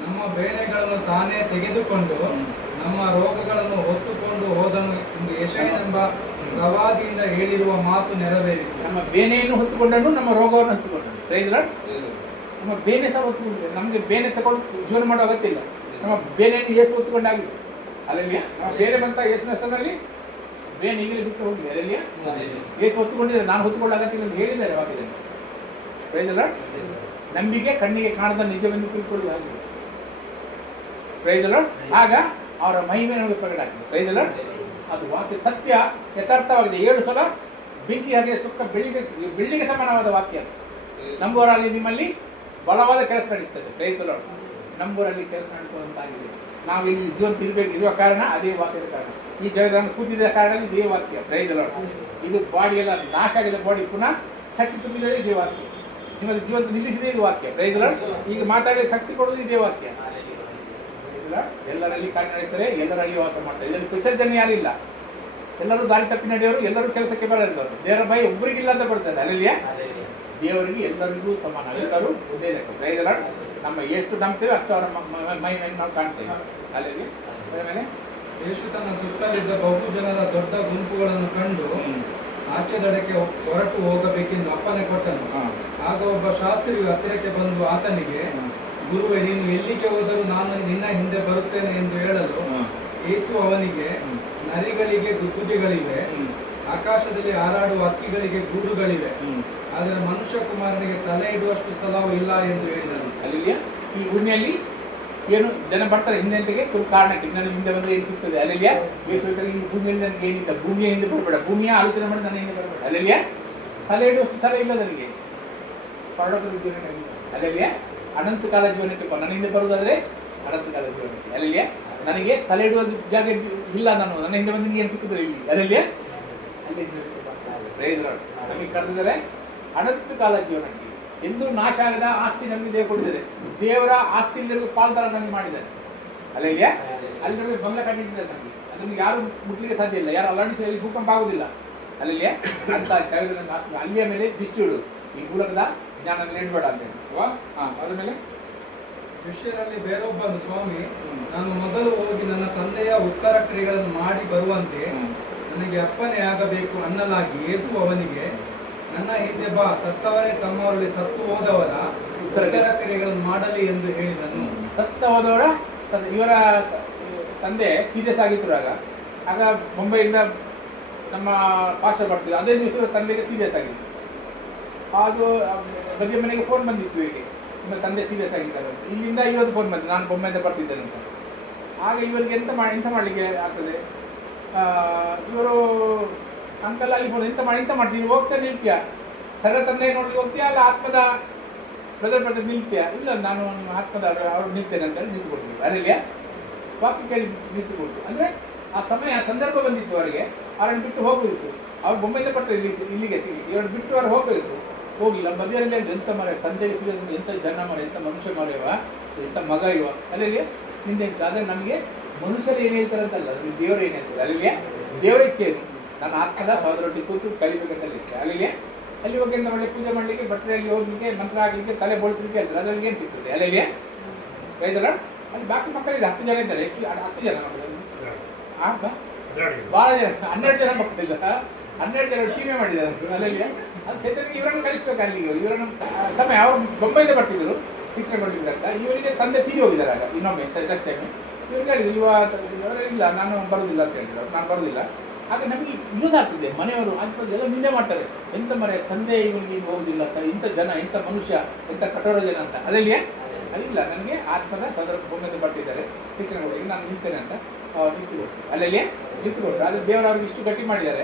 ನಮ್ಮ ಬೇನೆಗಳನ್ನು ತಾನೇ ತೆಗೆದುಕೊಂಡು ನಮ್ಮ ರೋಗಗಳನ್ನು ಹೊತ್ತುಕೊಂಡು ಹೋದನು ಎಂದು ಯೆಶಾಯನೆಂಬ ಪ್ರವಾದಿಯಿಂದ ಹೇಳಿರುವ ಮಾತು ನೆರವೇರಿತು. ನಮ್ಮ ಬೇನೆಯನ್ನು ಹೊತ್ತುಕೊಂಡನು, ನಮ್ಮ ರೋಗವನ್ನು ಹೊತ್ತುಕೊಂಡನು. Price the lord. ನಮ್ಮ ಬೇನೆ ಸಹ ಹೊತ್ತುಕೊಂಡು, ನಮಗೆ ಬೇನೆ ತಗೊಂಡು ಜೀವನ ಮಾಡೋ ಅಗತ್ಯ ಇಲ್ಲ. ನಮ್ಮ ಬೇನೆಯನ್ನು ಯೇಸು ಹೊತ್ತುಕೊಂಡಾಗಲಿ ಅಲ್ಲಲ್ಲಿಯ. ನಮ್ಮ ಬೇರೆ ಬಂತ ಯೇಸುವಿನ ಹೆಸರಿನಲ್ಲಿ ಬೇನೆ ಈಗಲೇ ಬಿಟ್ಟು ಹೋಗಿ ಅಲ್ಲಲ್ಲಿಯ. ಯೇಸು ಹೊತ್ತುಕೊಂಡಿದ್ದಾರೆ, ನಾನು ಹೊತ್ತುಕೊಳ್ಳೋ ಅಗತ್ಯ ಇಲ್ಲ ಅಂತ ಹೇಳಿದ್ದಾರೆ ವಾಕ್ಯದಲ್ಲಿ. Praise Lord. ನಂಬಿಕೆ ಕಣ್ಣಿಗೆ ಕಾಣದ ನಿಜವೆಂದು ತಿಳ್ಕೊಳ್ಳುವುದು ಹಾಗೆ. Praise Lord. ಆಗ ಅವರ ಮಹಿಮೆ ನಮಗೆ ಪ್ರಕಟ ಆಗ್ತದೆ. Praise Lord. ಅದು ವಾಕ್ಯ ಸತ್ಯ ಯಥಾರ್ಥವಾಗಿದೆ. 7 ಸಲ ಬೆಂಕಿ ಹಾಗೆ ಚುಕ್ಕ ಬೆಳ್ಳಿಗೆ ಸಮಾನವಾದ ವಾಕ್ಯ. ನಂಬುವರಲ್ಲಿ ನಿಮ್ಮಲ್ಲಿ ಬಲವಾದ ಕೆಲಸ ನಡೆಸ್ತದೆ. Price lord. ನಂಬುವರಲ್ಲಿ ಕೆಲಸ ನಡೆಸುವಂತಾಗಿದೆ. ನಾವು ಇಲ್ಲಿ ಜೀವಂತ ಇರುವ ಕಾರಣ ಅದೇ ವಾಕ್ಯದ ಕಾರಣ. ಈ ಜಗದಲ್ಲಿ ಕೂತಿದ್ದ ಕಾರಣ ಇದೇ ವಾಕ್ಯ. Praise lord. ಇದು ಬಾಡಿ ಎಲ್ಲ ನಾಶ ಆಗಿದೆ, ಬಾಡಿ ಪುನಃ ಶಕ್ತಿ ತುಂಬಿದರೆ ಇದೇ ವಾಕ್ಯ. ನಿಮ್ಮಲ್ಲಿ ಜೀವಂತ ನಿಲ್ಲಿಸಿದೆ ಇದು ವಾಕ್ಯ. Praise Lord. ಈಗ ಮಾತಾಡಿ ಶಕ್ತಿ ಕೊಡೋದು ಇದೇ ವಾಕ್ಯ. ಎಲ್ಲರಲ್ಲಿ ಕಾರ್ಯ ನಡೆಸ್ತದೆ, ಎಲ್ಲರಲ್ಲಿ ವಾಸ ಮಾಡ್ತಾರೆ. ಇದರಲ್ಲಿ ವಿಸರ್ಜನೆ ಯಾರಿಲ್ಲ. ಎಲ್ಲರೂ ದಾರಿ ತಪ್ಪಿ ನಡೆಯೋರು, ಎಲ್ಲರೂ ಕೆಲಸಕ್ಕೆ ಬರೋರು. ದೇವರ ಭಯ ಒಬ್ಬರಿಗಿಲ್ಲ ಅಂತ ಕೊಡ್ತಾರೆ. ಅಲ್ಲಲ್ಲಿಯ ದೇವರಿಗೆ ಎಲ್ಲರಿಗೂ ಸಮಾನ, ಎಲ್ಲರೂ ಒಂದೇ ಲೆಕ್ಕ. Praise Lord. ನಮ್ಮ ಎಷ್ಟು ನಂಬ್ತೇವೆ ಅಷ್ಟು ಅವರ ಮಹಿಮೆಯನ್ನು ನಾವು ಕಾಣ್ತೇವೆ. ಅಲ್ಲಲ್ಲಿ ಆಮೇಲೆ ಯೇಸು ತನ್ನ ಸುತ್ತಲಿದ್ದ ಬಹು ಜನರ ದೊಡ್ಡ ಗುಂಪುಗಳನ್ನು ಕಂಡು ಆಚೆ ದಡಕ್ಕೆ ಹೊರಟು ಹೋಗಬೇಕೆಂದು ಅಪ್ಪಣೆ ಕೊಟ್ಟನು. ಆಗ ಒಬ್ಬ ಶಾಸ್ತ್ರಿಯು ಹತ್ತಿರಕ್ಕೆ ಬಂದು ಆತನಿಗೆ, ಗುರುವೇ, ನೀನು ಎಲ್ಲಿಗೆ ಹೋದರೂ ನಾನು ನಿನ್ನ ಹಿಂದೆ ಬರುತ್ತೇನೆ ಎಂದು ಹೇಳಲು, ಯೇಸು ಅವನಿಗೆ, ನರಿಗಳಿಗೆ ಗುದ್ದುಗೆಗಳಿವೆ, ಆಕಾಶದಲ್ಲಿ ಹಾರಾಡುವ ಹಕ್ಕಿಗಳಿಗೆ ಗೂಡುಗಳಿವೆ, ಆದರೆ ಮನುಷ್ಯ ಕುಮಾರನಿಗೆ ತಲೆ ಇಡುವಷ್ಟು ಸ್ಥಳವೂ ಇಲ್ಲ ಎಂದು ಹೇಳಿದನು. ಅಲ್ಲಿಯ ಈ ಭೂಮಿಯಲ್ಲಿ ಏನು ಜನ ಬರ್ತಾರೆ ಹಿಂದೆಂಟಿಗೆ ಕಾರಣಕ್ಕೆ ನನ್ನ ಹಿಂದೆ ಬಂದರೆ ಏನು ಸಿಗ್ತದೆ. ಅಲ್ಲಿಯ ಯೇಸು ಈ ಭೂಮಿಯಲ್ಲಿ ನನಗೆ ಏನಿಲ್ಲ, ಭೂಮಿಯ ಹಿಂದೆ ಬರಬೇಡ, ಭೂಮಿಯ ಆಲೋಚನೆ ಮಾಡಿ ನನ್ನ ಹಿಂದೆ ಬರಬೇಡ. ಅಲ್ಲಿಯ ತಲೆ ಇಡುವಷ್ಟು ಸ್ಥಳ ಇಲ್ಲ ನನಗೆ. ಪರಲೋಕದ ಜೀವನ ಅಲ್ಲಿಯ ಅನಂತ ಕಾಲ ಜೀವನಕ್ಕೆ ನನ್ನ ಹಿಂದೆ ಬರುವುದಾದ್ರೆ ಅನಂತ ಕಾಲ ಜೀವನಕ್ಕೆ. ಅಲ್ಲಿಯ ನನಗೆ ತಲೆ ಇಡುವ ಜಾಗ ಇಲ್ಲ, ನಾನು ನನ್ನ ಹಿಂದೆ ಬಂದು ಏನು ಸಿಕ್ಕುತ್ತದೆ ಇಲ್ಲಿ. ಅಲ್ಲಿಯ ಅಲ್ಲಿ ಪ್ರೈಸ್ ಲಾರ್ಡ್. ನಮಗೆ ಕರೆದಿದ್ದಾರೆ ಅನಂತ ಕಾಲ ಜೀವನಕ್ಕೆ. ಎಂದೂ ನಾಶ ಆಗದ ಆಸ್ತಿ ನಮಗೆ ದೇವ ಕೊಟ್ಟಿದ್ದಾರೆ. ದೇವರ ಆಸ್ತಿಯಲ್ಲಿ ಪಾಲ್ದಾರ ನಮಗೆ ಮಾಡಿದ್ದಾರೆ. ಅಲ್ಲಿಯ ಅಲ್ಲಿ ನಮಗೆ ಬಂಗ್ಲ ಕಟ್ಟಿದ್ದಾರೆ ನಮಗೆ. ಅದನ್ನು ಯಾರು ಮುಟ್ಲಿಕ್ಕೆ ಸಾಧ್ಯ ಇಲ್ಲ, ಯಾರು ಅಲ್ಲಾಡಿಸಿ ಭೂಕಂಪ ಆಗುದಿಲ್ಲ. ಅಲ್ಲಿಯ ಅಂತ ಅಲ್ಲಿಯ ಮೇಲೆ ದೃಷ್ಟಿ ಇಡುವುದು. ಈ ಮೂಲಕದ ಜ್ಞಾನ ನೀಡಬೇಡ ಅಂತ ಹೇಳಿ. ಅದ್ರ ಮೇಲೆ ಶಿಷ್ಯರಲ್ಲಿ ಬೇರೊಬ್ಬನು, ಸ್ವಾಮಿ, ನಾನು ಮೊದಲು ಹೋಗಿ ನನ್ನ ತಂದೆಯ ಉತ್ತರ ಕ್ರಿಯೆಗಳನ್ನು ಮಾಡಿ ಬರುವಂತೆ ನನಗೆ ಅಪ್ಪಣೆ ಆಗಬೇಕು ಅನ್ನಲಾಗಿ, ಯೇಸು ಅವನಿಗೆ, ನನ್ನ ಹಿಂದೆ ಬಾ, ಸತ್ತವರೇ ತಮ್ಮವರಲ್ಲಿ ಸತ್ತು ಹೋದವರ ಉತ್ತರ ಕ್ರಿಯೆಗಳನ್ನು ಮಾಡಲಿ ಎಂದು ಹೇಳಿದನು. ಸತ್ತ ಹೋದವರ ಇವರ ತಂದೆ ಸೀರಿಯಸ್ ಆಗಿದ್ರು. ಆಗ ಮುಂಬೈಯಿಂದ ನಮ್ಮ ಪಾಸ್ಟರ್ ಬರ್ತಿದ್ರು. ಅದೇ ದಿವಸ ತಂದೆಗೆ ಸೀರಿಯಸ್ ಆಗಿತ್ತು. ಅದು ಬದಿಯ ಮನೆಗೆ ಫೋನ್ ಬಂದಿತ್ತು ಇವರಿಗೆ, ನಿಮ್ಮ ತಂದೆ ಸೀರಿಯಸ್ ಆಗಿದ್ದಾರೆ. ಇಲ್ಲಿಂದ ಇವತ್ತು ಫೋನ್ ಬಂದಿತ್ತು, ನಾನು ಬೊಂಬೆಯಿಂದ ಬರ್ತಿದ್ದೇನೆ ಅಂತ. ಆಗ ಇವರಿಗೆ ಎಂತ ಮಾಡಲಿಕ್ಕೆ ಆಗ್ತದೆ. ಇವರು ಅಂಕಲ್ ಅಲ್ಲಿ ಬೋದು ಎಂತ ಮಾಡ್ತೀನಿ, ಹೋಗ್ತಾನೆ ನಿಲ್ತೀಯ, ಸರ ತಂದೆ ನೋಡಿ ಹೋಗ್ತೀಯಾ, ಅಲ್ಲ ಆತ್ಮದ ಬ್ರದರ್ ನಿಲ್ತೀಯಾ? ಇಲ್ಲ, ನಾನು ನಿಮ್ಮ ಆತ್ಮದ ಅವ್ರು ನಿಲ್ತೇನೆ ಅಂತ ಹೇಳಿ ನಿಂತು ಕೊಡ್ತೀವಿ. ಅಲ್ಲಿಯ ವಾಕ್ಯ ಕೇಳಿ ನಿಂತು ಕೊಡ್ತೀವಿ. ಅಂದರೆ ಆ ಸಮಯ ಸಂದರ್ಭ ಬಂದಿತ್ತು ಅವರಿಗೆ, ಅವ್ರನ್ನ ಬಿಟ್ಟು ಹೋಗೋದಿತ್ತು. ಅವ್ರು ಬೊಂಬೆಯಿಂದ ಬರ್ತಾರೆ ಇಲ್ಲಿಗೆ ಸಿಗಲಿ, ಇವ್ರನ್ನ ಬಿಟ್ಟು ಅವ್ರು ಹೋಗೋದಿತ್ತು. ಹೋಗಿಲ್ಲ, ಬದಿಯಲ್ಲಿ ಎಂತ ಮರ, ತಂದೆಗೆ ಸಿಗೋದು ಎಂಥ ಜನ ಮರ, ಎಂಥ ಮನುಷ್ಯ ಮರ ಇವ, ಎಂಥ ಮಗ ಇವ. ಅಲ್ಲಿಯ ನಿಂದೆ ಆದರೆ ನಮಗೆ ಮನುಷ್ಯರು ಏನು ಹೇಳ್ತಾರೆ ಅಂತಲ್ಲ, ನಮಗೆ ದೇವರು ಏನು ಹೇಳ್ತಾರೆ. ಅಲ್ಲಿಯ ದೇವರ ಇಚ್ಛೆ ಏನು, ನನ್ನ ಆತ್ಮದ ಸಹೋದರೊಟ್ಟಿಗೆ ಕೂತು ಕಲಿಬೇಕಂತ ಇರುತ್ತೆ. ಅಲ್ಲಿಗೆ ಅಲ್ಲಿ ಹೋಗಿ ಎಂತ ಒಳ್ಳೆ ಪೂಜೆ ಮಾಡಲಿಕ್ಕೆ, ಬಟ್ಟೆಯಲ್ಲಿ ಹೋಗ್ಲಿಕ್ಕೆ, ಮಂತ್ರ ಆಗಲಿಕ್ಕೆ, ತಲೆ ಬೋಳಿಸಲಿಕ್ಕೆ ಹೇಳ್ತಾರೆ. ಅದರಲ್ಲಿ ಏನು ಸಿಗ್ತದೆ. ಅಲ್ಲಿಗೆ ಪ್ರೈಸ್ ಲಾರ್ಡ್. ಅಲ್ಲಿ ಬಾಕಿ ಮಕ್ಕಳಿದೆ 10 ಜನ ಇದ್ದಾರೆ. ಎಷ್ಟು 10 ಜನ ಭಾಳ ಜನ, 12 ಜನ ಮಕ್ಕಳಿದ್ದಾರೆ. 12 ಜನ ಟೀಮೇ ಮಾಡಿದ್ದಾರೆ. ಅಲ್ಲಿಗೆ ಅದು ಸೇತನಿಗೆ ಇವರನ್ನು ಕಲಿಸ್ಬೇಕು. ಅಲ್ಲಿಗೆ ಇವರನ್ನು ಸಮಯ ಅವರು ಬೊಂಬೈಯಿಂದ ಬರ್ತಿದ್ರು ಶಿಕ್ಷಣ ಕೊಡಲಿಕ್ಕಂತ. ಇವರಿಗೆ ತಂದೆ ತೀರಿ ಹೋಗಿದ್ದಾರೆ. ಆಗ ಇನ್ನೊಮ್ಮೆ ನೆಕ್ಸ್ಟ್ ಟೈಮ್ ಇವ್ರಿಗೆ ಹೇಳಿದ್ರು, ಇವರಿಲ್ಲ, ನಾನು ಬರೋದಿಲ್ಲ ಅಂತ ಹೇಳಿದ್ರು. ನಾನು ಬರೋದಿಲ್ಲ. ಆಗ ನಮಗೆ ವಿರೋಧ ಆಗ್ತದೆ. ಮನೆಯವರು ಎಲ್ಲ ನಿಂದೆ ಮಾಡ್ತಾರೆ, ಎಂಥ ಮರೆ ತಂದೆ ಇವನಿಗೆ ಹೋಗುದಿಲ್ಲ ಅಂತ, ಇಂಥ ಜನ, ಇಂಥ ಮನುಷ್ಯ, ಎಂಥ ಕಠೋರ ಜನ ಅಂತ. ಅಲ್ಲಿಯೇ ಅದಿಲ್ಲ, ನನಗೆ ಆತ್ಮದ ಸದರ ಭೂಮಿಯಿಂದ ಬರ್ತಿದ್ದಾರೆ ಶಿಕ್ಷಣ ಕೊಡಲಿಕ್ಕೆ, ನಾನು ನಿಲ್ತೇನೆ ಅಂತ ನಿಂತುಕೊಟ್ಟು ಅಲ್ಲಲ್ಲಿಯೇ ನಿಂತುಕೊಟ್ಟು. ಆದರೆ ದೇವರು ಅವ್ರಿಗೆ ಇಷ್ಟು ಗಟ್ಟಿ ಮಾಡಿದ್ದಾರೆ.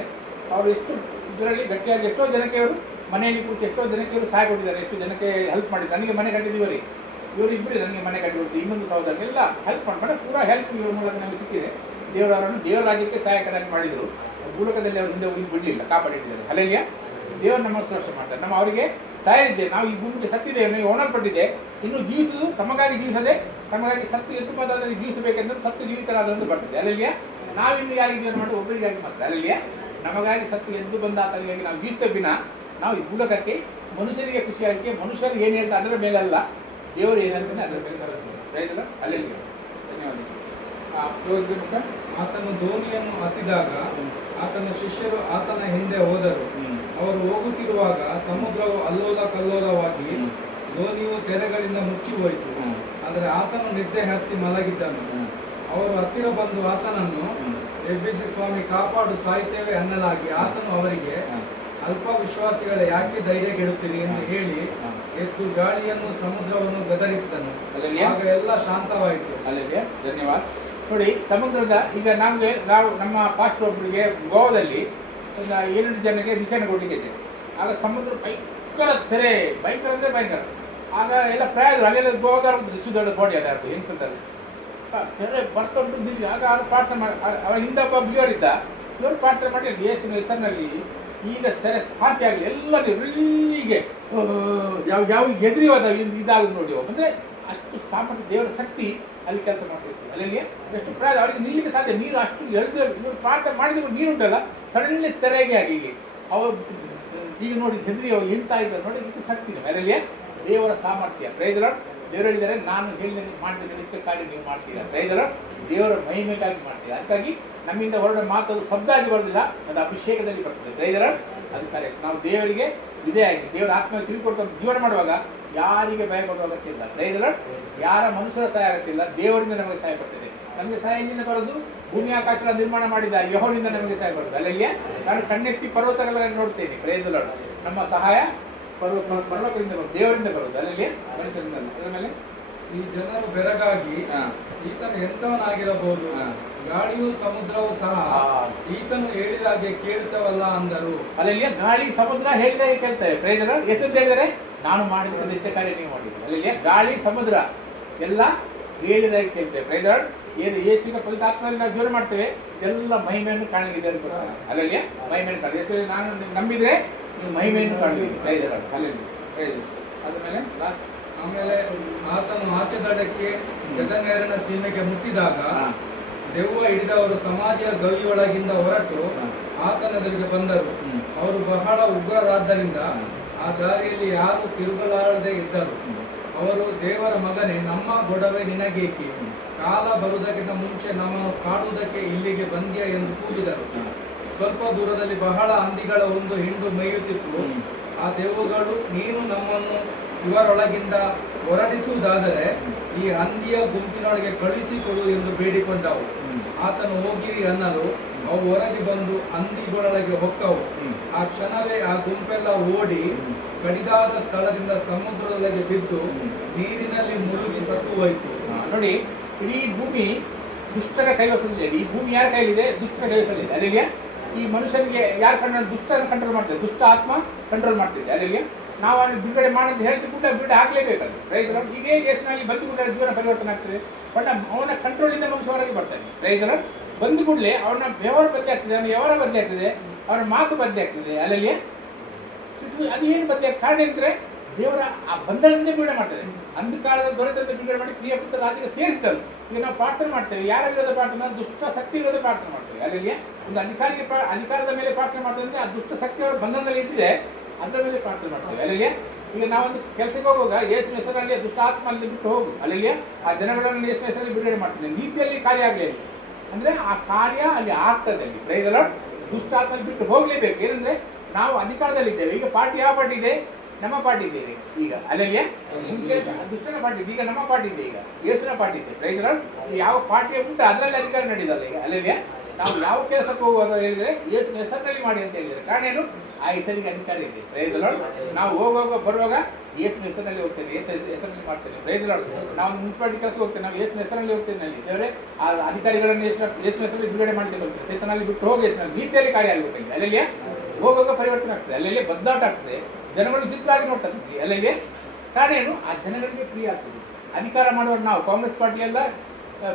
ಅವರು ಎಷ್ಟು ಇದರಲ್ಲಿ ಗಟ್ಟಿಯಾಗಿ ಎಷ್ಟೋ ಜನಕ್ಕೆ ಅವರು ಮನೆಯಲ್ಲಿ ಕೂರಿಸಿ ಎಷ್ಟೋ ಜನಕ್ಕೆ ಇವರು ಸಹಾಯ ಕೊಟ್ಟಿದ್ದಾರೆ, ಎಷ್ಟು ಜನಕ್ಕೆ ಹೆಲ್ಪ್ ಮಾಡಿದ್ದಾರೆ. ನನಗೆ ಮನೆ ಕಟ್ಟಿದ್ದೀವರಿ, ಇವರು ಇಬ್ಬರು ನನಗೆ ಮನೆ ಕಟ್ಟಿ ಕೊಡ್ತೀವಿ, ಇನ್ನೊಂದು ಸಹೋದರನೆಲ್ಲ ಹೆಲ್ಪ್ ಮಾಡ್ತಾರೆ. ಪೂರಾ ಹೆಲ್ಪ್ ಇವ್ರ ಮೂಲಕ ನಮಗೆ ಸಿಕ್ಕಿದೆ. ದೇವರವರನ್ನು ದೇವರ ರಾಜ್ಯಕ್ಕೆ ಸಹಾಯಕರಾಗಿ ಮಾಡಿದರು. ಭೂಲೋಕದಲ್ಲಿ ಅವರು ಹಿಂದೆ ಹೋಗಿ ಬಿಡಲಿಲ್ಲ, ಕಾಪಾಡಿಟ್ಟಿದ್ದಾರೆ. ಅಲ್ಲಿಯ ದೇವರು ನಮ್ಮ ಸುರಕ್ಷೆ ಮಾಡ್ತಾರೆ. ನಮ್ಮ ಅವರಿಗೆ ತಯಾರಿದ್ದೆ, ನಾವು ಈ ಭೂಮಿಗೆ ಸತ್ತಿದ್ದೇವೆ, ನಾವು ಓಣಲ್ಪಟ್ಟಿದ್ದೆ, ಇನ್ನು ಜೀವಿಸುವುದು ತಮಗಾಗಿ ಜೀವಿಸದೆ, ತಮಗಾಗಿ ಸತ್ತು ಎದ್ದು ಮಾತಾದಲ್ಲಿ ಜೀವಿಸಬೇಕೆಂದ್ರೆ ಸತ್ತು ಜೀವಿತರಾದಂದು ಬರ್ತದೆ. ಅಲ್ಲಿಯ ನಾವಿನ್ನು ಯಾರಿಗೆ ಜೀವನ ಮಾಡಿ ಒಬ್ಬರಿಗಾಗಿ ಮಾಡ್ತಾರೆ. ಅಲ್ಲಿಯ ನಮಗಾಗಿ ಸತ್ತು ಎದ್ದು ಬಂದ ಆತನಿಗಾಗಿ ನಾವು ಜೀವಿಸ್ತೇವೆ ವಿನ ನಾವು ಈ ಭೂಲೋಕಕ್ಕೆ ಮನುಷ್ಯರಿಗೆ ಖುಷಿಯಾಗಿ ಮನುಷ್ಯರು ಏನು ಹೇಳ್ತಾರೆ ಅದರ ಮೇಲಲ್ಲ, ದೇವರು ಏನಂತಾನೆ ಅದರ ಮೇಲೆ ಕರೆಸ್ತಾರೆ. ರೈತಲ್ಲ ಅಲ್ಲಿ ಧನ್ಯವಾದ. ಆತನು ದೋಣಿಯನ್ನು ಹತ್ತಿದಾಗ ಆತನ ಶಿಷ್ಯರು ಆತನ ಹಿಂದೆ ಹೋದರು. ಅವರು ಹೋಗುತ್ತಿರುವಾಗ ಸಮುದ್ರವು ಅಲ್ಲೋಲ ಕಲ್ಲೋಲವಾಗಿ ದೋಣಿಯು ತೆರೆಗಳಿಂದ ಮುಚ್ಚಿ ಹೋಯಿತು. ಆದರೆ ಆತನು ನಿದ್ದೆ ಹತ್ತಿ ಮಲಗಿದ್ದನು. ಅವರು ಹತ್ತಿರ ಬಂದು ಆತನನ್ನು ಎಬ್ಬಿಸಿ, ಸ್ವಾಮಿ, ಕಾಪಾಡು, ಸಾಯ್ತೇವೆ ಅನ್ನಲಾಗಿ ಆತನು ಅವರಿಗೆ, ಅಲ್ಪ ವಿಶ್ವಾಸಿಗಳ ಯಾಕೆ ಧೈರ್ಯ ಗೆಡುತ್ತೀರಿ ಎಂದು ಹೇಳಿ ಎದ್ದು ಗಾಳಿಯನ್ನು ಸಮುದ್ರವನ್ನು ಗದರಿಸಿದನು. ಆಗ ಎಲ್ಲ ಶಾಂತವಾಯಿತು. ಅಲ್ಲದೆ ಧನ್ಯವಾದ. ನೋಡಿ, ಸಮುದ್ರದ ಈಗ ನಾವು ನಮ್ಮ ಪಾಸ್ಟರ್ ಒಬ್ಬರಿಗೆ ಗೋವಾದಲ್ಲಿ ಒಂದು 7 ಜನಕ್ಕೆ ವಿಷಯನ ಕೊಡ್ಲಿಕ್ಕೆ ಇದೆ. ಆಗ ಸಮುದ್ರ ಭಯಂಕರ ತೆರೆ, ಭಯಂಕರ ಅಂದರೆ ಭಯಂಕರ. ಆಗ ಎಲ್ಲ ಪ್ರಯಾಸ ಅಲ್ಲೆಲ್ಲ ಗೋವಾದ ಸುದೊಡ್ಡ ಗೋಡಿ ಅಲ್ಲ ಅದು ಹೆಂಗಸದಲ್ಲಿ ತೆರೆ ಬರ್ಕೊಂಡು ನಿಂತು. ಆಗ ಅವ್ರು ಪ್ರಾರ್ಥನೆ ಮಾಡಿ, ಅವರ ಹಿಂದೆ ಒಬ್ಬ ಬಿಗಿಯವರಿದ್ದ, ಇವರು ಪ್ರಾರ್ಥನೆ ಮಾಡಿ ಯೇಸುವಿನ ಹೆಸರಿನಲ್ಲಿ ಈಗ ಸೆರೆ ಸಾಧ್ಯ ಆಗಲಿ ಎಲ್ಲ ಹೀಗೆ ಯಾವ ಎದುರಿವಾದ ಇದಾಗಿ ನೋಡಿ. ಅಂದರೆ ಅಷ್ಟು ಸಾಮರ್ಥ್ಯ, ದೇವರ ಶಕ್ತಿ ಅಲ್ಲಿ ಕೆಲಸ ಮಾಡ್ತಿತ್ತು. ಅಲ್ಲಿ ಎಷ್ಟು ಪ್ರಯಾಸ ಅವರಿಗೆ ನಿಲ್ಲಿಕ್ಕೆ ಸಾಧ್ಯ. ನೀರು ಅಷ್ಟು ಎಳೆದು ಇವರು ಪ್ರಾರ್ಥನೆ ಮಾಡಿದ್ರು, ನೀರು ಉಂಟಲ್ಲ ಸಡನ್ಲಿ ತೆರೆಗೆ ಆಗಿ ಹೀಗೆ ಅವರು ಈಗ ನೋಡಿ ಹೆದರಿ ಎಂತ ಇದ್ದಾರೆ ನೋಡಿ. ಇದು ಶಕ್ತಿ ಅದರಲ್ಲಿ ದೇವರ ಸಾಮರ್ಥ್ಯ. ಪ್ರೈದರ ದೇವರು ಹೇಳಿದ್ದಾರೆ, ನಾನು ಹೇಳಿದಂಗೆ ಮಾಡ್ತೀನಿ, ಹೆಚ್ಚಕ್ಕಾಗಿ ನೀವು ಮಾಡ್ತೀರಾ. ಪ್ರೈದರ ದೇವರ ಮಹಿಮೆಗಾಗಿ ಮಾಡ್ತೀರಾ. ಅದಕ್ಕಾಗಿ ನಮ್ಮಿಂದ ಹೊರಡ ಮಾತು ಶಬ್ದ ಆಗಿ ಬರೋದಿಲ್ಲ, ಅದು ಅಭಿಷೇಕದಲ್ಲಿ ಬರ್ತದೆ. ಪ್ರೈದರ ಅದಕ್ಕಾಗಿ ನಾವು ದೇವರಿಗೆ ವಿಧೇಯಾಗಿ ದೇವರ ಆತ್ಮ ತಿಳ್ಕೊಡ್ಕೊಂಡು ಜೀವನ ಮಾಡುವಾಗ ಯಾರಿಗೆ ಭಯ ಪಡುವ ಅಗತ್ಯ ಇಲ್ಲ. ಪ್ರೈದರ ಯಾರ ಮನುಷ್ಯರ ಸಹಾಯ ಆಗತ್ತಿಲ್ಲ, ದೇವರಿಂದ ನಮಗೆ ಸಹಾಯ ಪಡ್ತದೆ. ನಮಗೆ ಸಹಾಯ ಎಲ್ಲಿಂದ ಬರೋದು? ಭೂಮಿ ಆಕಾಶಗಳ ನಿರ್ಮಾಣ ಮಾಡಿದ ಯೆಹೋವನಿಂದ ನಮಗೆ ಸಹಾಯ ಬರೋದು. ಅಲ್ಲಲ್ಲಿಯೇ ನಾನು ಕಣ್ಣೆತ್ತಿ ಪರ್ವತಗಳನ್ನು ನೋಡ್ತೇನೆ. ಪ್ರೈದರ ನಮ್ಮ ಸಹಾಯ ಪರಲೋಕದಿಂದ ಬರೋದು, ದೇವರಿಂದ ಬರೋದು, ಅಲ್ಲಲ್ಲಿಯೇ ಮನುಷ್ಯರಿಂದ. ಅದರ ಮೇಲೆ ಈ ಜನರು ಬೆರಗಾಗಿ ಈತನು ಎಂತವನಾಗಿರಬಹುದು, ಗಾಳಿಯೂ ಸಮುದ್ರವೂ ಸಹ ಈತನು ಹೇಳಿದ ಹಾಗೆ ಕೇಳ್ತವಲ್ಲ ಅಂದರು. ಅಲ್ಲಲ್ಲಿಯೇ ಗಾಳಿ ಸಮುದ್ರ ಹೇಳಿದಾಗ ಕೇಳ್ತೇವೆ. ಪ್ರೈದರ ಹೆಸರು ಹೇಳಿದರೆ ನಾನು ಮಾಡಿದ ಹೆಚ್ಚು ಕಾರ್ಯ ನೀವು ಮಾಡಿದ್ದೀರಿ. ಅಲ್ಲಲ್ಲಿಯೇ ಗಾಳಿ ಸಮುದ್ರ ಎಲ್ಲ ಹೇಳಿದಾಗ ಕೇಳ್ತೇವೆ. ಪ್ರೈದರ ಏನು ಯೇಸುವಿನ ಪವಿತ್ರಾತ್ಮದಲ್ಲಿ ನಾವು ಜೀವನ ಮಾಡ್ತೇವೆ, ಎಲ್ಲ ಮಹಿಮೆಯನ್ನು ಕಾಣಲಿಕ್ಕೆ ಅಲ್ಲಲ್ಲಿಯೇ ಮಹಿಮೆಯನ್ನು ಕಾಣ. ಯೇಸು ನಾನು ನಂಬಿದ್ರೆ ನೀವು ಮಹಿಮೆಯನ್ನು ಕಾಣಲಿಕ್ಕೆ. ಪ್ರೈದರ ಅಲ್ಲಲ್ಲಿ ಪ್ರೈದರ. ಅದಾದ್ಮೇಲೆ ಆಮೇಲೆ ಆತನು ಆಚೆ ದಡಕ್ಕೆ ಗದನೇರನ ಸೀಮೆಗೆ ಮುಟ್ಟಿದಾಗ ದೆವ್ವ ಹಿಡಿದವರು ಸಮಾಧಿಯ ಗವಿಯೊಳಗಿಂದ ಹೊರಟು ಆತನೆದುರಿಗೆ ಬಂದರು. ಅವರು ಬಹಳ ಉಗ್ರರಾದ್ದರಿಂದ ಆ ದಾರಿಯಲ್ಲಿ ಯಾರು ತಿರುಗಲಾರದೆ ಇದ್ದರು. ಅವರು, ದೇವರ ಮಗನೇ, ನಮ್ಮ ಗೊಡವೆ ನಿನಗೇಕೆ? ಕಾಲ ಬರುವುದಕ್ಕಿಂತ ಮುಂಚೆ ನಮ್ಮನ್ನು ಕಾಡುವುದಕ್ಕೆ ಇಲ್ಲಿಗೆ ಬಂದ್ಯ ಎಂದು ಕೂಗಿದರು. ಸ್ವಲ್ಪ ದೂರದಲ್ಲಿ ಬಹಳ ಹಂದಿಗಳ ಒಂದು ಹಿಂಡು ಮೇಯುತ್ತಿತ್ತು. ಆ ದೆವ್ವಗಳು, ನೀನು ನಮ್ಮನ್ನು ಇವರೊಳಗಿಂದ ಹೊರಡಿಸುವುದಾದರೆ ಈ ಹಂದಿಯ ಗುಂಪಿನೊಳಗೆ ಕಳುಹಿಸಿಕೊಡು ಎಂದು ಬೇಡಿಕೊಂಡವು. ಆತನು ಹೋಗಿರಿ ಅನ್ನಲು ಅವು ಹೊರಗೆ ಬಂದು ಹಂದಿಗಳೊಳಗೆ ಹೊಕ್ಕವು. ಆ ಕ್ಷಣವೇ ಆ ಗುಂಪೆಲ್ಲ ಓಡಿ ಕಡಿದಾದ ಸ್ಥಳದಿಂದ ಸಮುದ್ರದೊಳಗೆ ಬಿದ್ದು ನೀರಿನಲ್ಲಿ ಮುಳುಗಿ ಸತ್ತು ಹೋಯಿತು. ನೋಡಿ, ಇಡೀ ಭೂಮಿ ದುಷ್ಟರ ಕೈವಶದಲ್ಲಿದೆ. ಈ ಭೂಮಿ ಯಾರ ಕೈಲಿದೆ? ದುಷ್ಟರ ಕೈವಶದಲ್ಲಿದೆ. ಅಲ್ಲಿಗೆ ಈ ಮನುಷ್ಯನಿಗೆ ಯಾರು ಕಂಟ್ರೋಲ್? ದುಷ್ಟನ ಕಂಟ್ರೋಲ್ ಮಾಡ್ತೇವೆ, ದುಷ್ಟ ಆತ್ಮ ಕಂಟ್ರೋಲ್ ಮಾಡ್ತಿದೆ. ಅಲ್ಲಿಗೆ ನಾವು ಅಲ್ಲಿ ಬಿಡುಗಡೆ ಮಾಡೋದು ಹೇಳ್ತಿ ಕೂಡ ಬಿಡುಗಡೆ ಆಗಲೇಬೇಕದು. ರೈತರ ಹೀಗೆ ಯೇಸುವಿನಲ್ಲಿ ಬಂದು ಕೂಡ ಜೀವನ ಪರಿವರ್ತನೆ ಆಗ್ತದೆ. ಬಟ್ ಅವನ ಕಂಟ್ರೋಲಿಂದ ಮನುಷ್ಯ ಹೊರಗೆ ಬರ್ತಾನೆ. ರೈತರ ಬಂದು ಕೂಡಲೇ ಅವನ ವ್ಯವಹಾರ ಬದಲಿ ಆಗ್ತದೆ, ಅವನ ವ್ಯವಹಾರ ಬದಲಿ ಆಗ್ತದೆ, ಅವನ ಮಾತು ಬದಲಿ ಆಗ್ತದೆ. ಅಲ್ಲಲ್ಲಿ ಅದು ಏನು ಬದಲಿ ಕಾರಣ ಅಂದರೆ ದೇವರ ಆ ಬಂಧನದಿಂದ ಬಿಡುಗಡೆ ಮಾಡ್ತದೆ. ಅಂಧಕಾರದ ದೊರೆತಂದ ಬಿಡುಗಡೆ ಮಾಡಿ ಪ್ರಿಯಪುತ್ರ ರಾಜ್ಯಕ್ಕೆ ಸೇರಿಸ್ತಾರೆ. ಈಗ ನಾವು ಪ್ರಾರ್ಥನೆ ಮಾಡ್ತೇವೆ, ಯಾರ ವಿರೋಧ ಪ್ರಾರ್ಥನೆ? ದುಷ್ಟ ಶಕ್ತಿ ವಿರೋಧ ಪ್ರಾರ್ಥನೆ ಮಾಡ್ತೇವೆ. ಅಲ್ಲಲ್ಲಿ ಒಂದು ಅಧಿಕಾರದ ಮೇಲೆ ಪ್ರಾರ್ಥನೆ ಮಾಡ್ತೇವೆ ಅಂದರೆ ಆ ದುಷ್ಟ ಶಕ್ತಿ ಅವರ ಬಂಧನದಲ್ಲಿ ಇಟ್ಟಿದೆ, ಅದರ ಮೇಲೆ ಪ್ರಾರ್ಥನೆ ಮಾಡ್ತೇವೆ. ಅಲ್ಲಿಗೆ ಈಗ ನಾವೊಂದು ಕೆಲಸಕ್ಕೆ ಹೋಗುವಾಗ ಯೇಸು ಹೆಸರಲ್ಲಿ ದುಷ್ಟ ಆತ್ಮ ಅಲ್ಲಿ ಬಿಟ್ಟು ಹೋಗು. ಅಲ್ಲಿಗೆ ಆ ಜನಗಳನ್ನು ಯೇಸು ಹೆಸರಲ್ಲಿ ಬಿಡುಗಡೆ ಮಾಡ್ತೇನೆ. ನೀತಿಯಲ್ಲಿ ಕಾರ್ಯ ಆಗಲಿ ಅಂದರೆ ಆ ಕಾರ್ಯ ಅಲ್ಲಿ ಆಗ್ತದೆ. ಅಲ್ಲಿ ಪ್ರೈದಲ ದುಷ್ಟ ಆತ್ಮ ಬಿಟ್ಟು ಹೋಗಲೇಬೇಕು. ಏನಂದ್ರೆ ನಾವು ಅಧಿಕಾರದಲ್ಲಿದ್ದೇವೆ. ಈಗ ಪಾರ್ಟಿ ಯಾವ ಪಾರ್ಟಿ ಇದೆ? ನಮ್ಮ ಪಾರ್ಟಿ ಇದ್ದೇವೆ ಈಗ. ಅಲ್ಲಲ್ಲಿಯೇ ದುಷ್ಟನ ಪಾರ್ಟಿ ಇದೆ, ಈಗ ನಮ್ಮ ಪಾರ್ಟಿ ಇದೆ, ಈಗ ಯೇಸುವಿನ ಪಾರ್ಟಿ ಇದೆ. ಪ್ರೈದಲ ಯಾವ ಪಾರ್ಟಿ ಉಂಟು ಅದರಲ್ಲಿ ಅಧಿಕಾರ ನಡೆಯೋದಲ್ಲ. ಈಗ ಅಲ್ಲಲ್ಲಿಯೇ ನಾವು ಯಾವ ಕೆಲಸಕ್ಕೆ ಹೋಗುವಾಗ ಹೇಳಿದ್ರೆ ಯೇಸು ಹೆಸರಿನಲ್ಲಿ ಮಾಡಿ ಅಂತ ಹೇಳಿದ್ರೆ ಕಾರಣ ಏನು? ಆ ಹೆಸರಿಗೆ ಅಧಿಕಾರ ಇದೆ. ಪ್ರೈದಲ ನಾವು ಹೋಗುವಾಗ ಬರುವಾಗ ಯೇಸು ಹೆಸರಿನಲ್ಲಿ ಹೋಗ್ತೇನೆ, ಯೇಸು ಹೆಸರಿನಲ್ಲಿ ಮಾಡ್ತೇನೆ. ಪ್ರೈದಲ ನಾವು ಮುನ್ಸಿಪಾಲಿಟಿ ಕೆಲಸ ಹೋಗ್ತೇನೆ, ನಾವು ಯೇಸು ಹೆಸರಲ್ಲಿ ಹೋಗ್ತೇನೆ. ಅಲ್ಲಿ ದೇವರೇ ಆ ಅಧಿಕಾರಿಗಳನ್ನು ಯೇಸು ಹೆಸರಲ್ಲಿ ಬಿಡುಗಡೆ ಮಾಡಬೇಕು. ಸೇತನಲ್ಲಿ ಬಿಟ್ಟು ಹೋಗಿ ಹೆಸರಲ್ಲಿ ನೀತಿಯಲ್ಲಿ ಕಾರ್ಯ ಆಗಬೇಕು. ಅಲ್ಲಲ್ಲಿಯೇ ಹೋಗುವಾಗ ಪರಿವರ್ತನೆ ಆಗ್ತದೆ, ಅಲ್ಲಲ್ಲಿಯೇ ಬದಲಾಟ ಆಗ್ತದೆ, ಜನಗಳು ಚಿತ್ರವಾಗಿ ನೋಡ್ತಾರೆ. ಅಲ್ಲಲ್ಲಿಯೇ ಕಾರಣ ಏನು? ಆ ಜನಗಳಿಗೆ ಪ್ರಿಯ ಆಗ್ತದೆ. ಅಧಿಕಾರ ಮಾಡುವಾಗ ನಾವು ಕಾಂಗ್ರೆಸ್ ಪಾರ್ಟಿ ಅಲ್ಲ,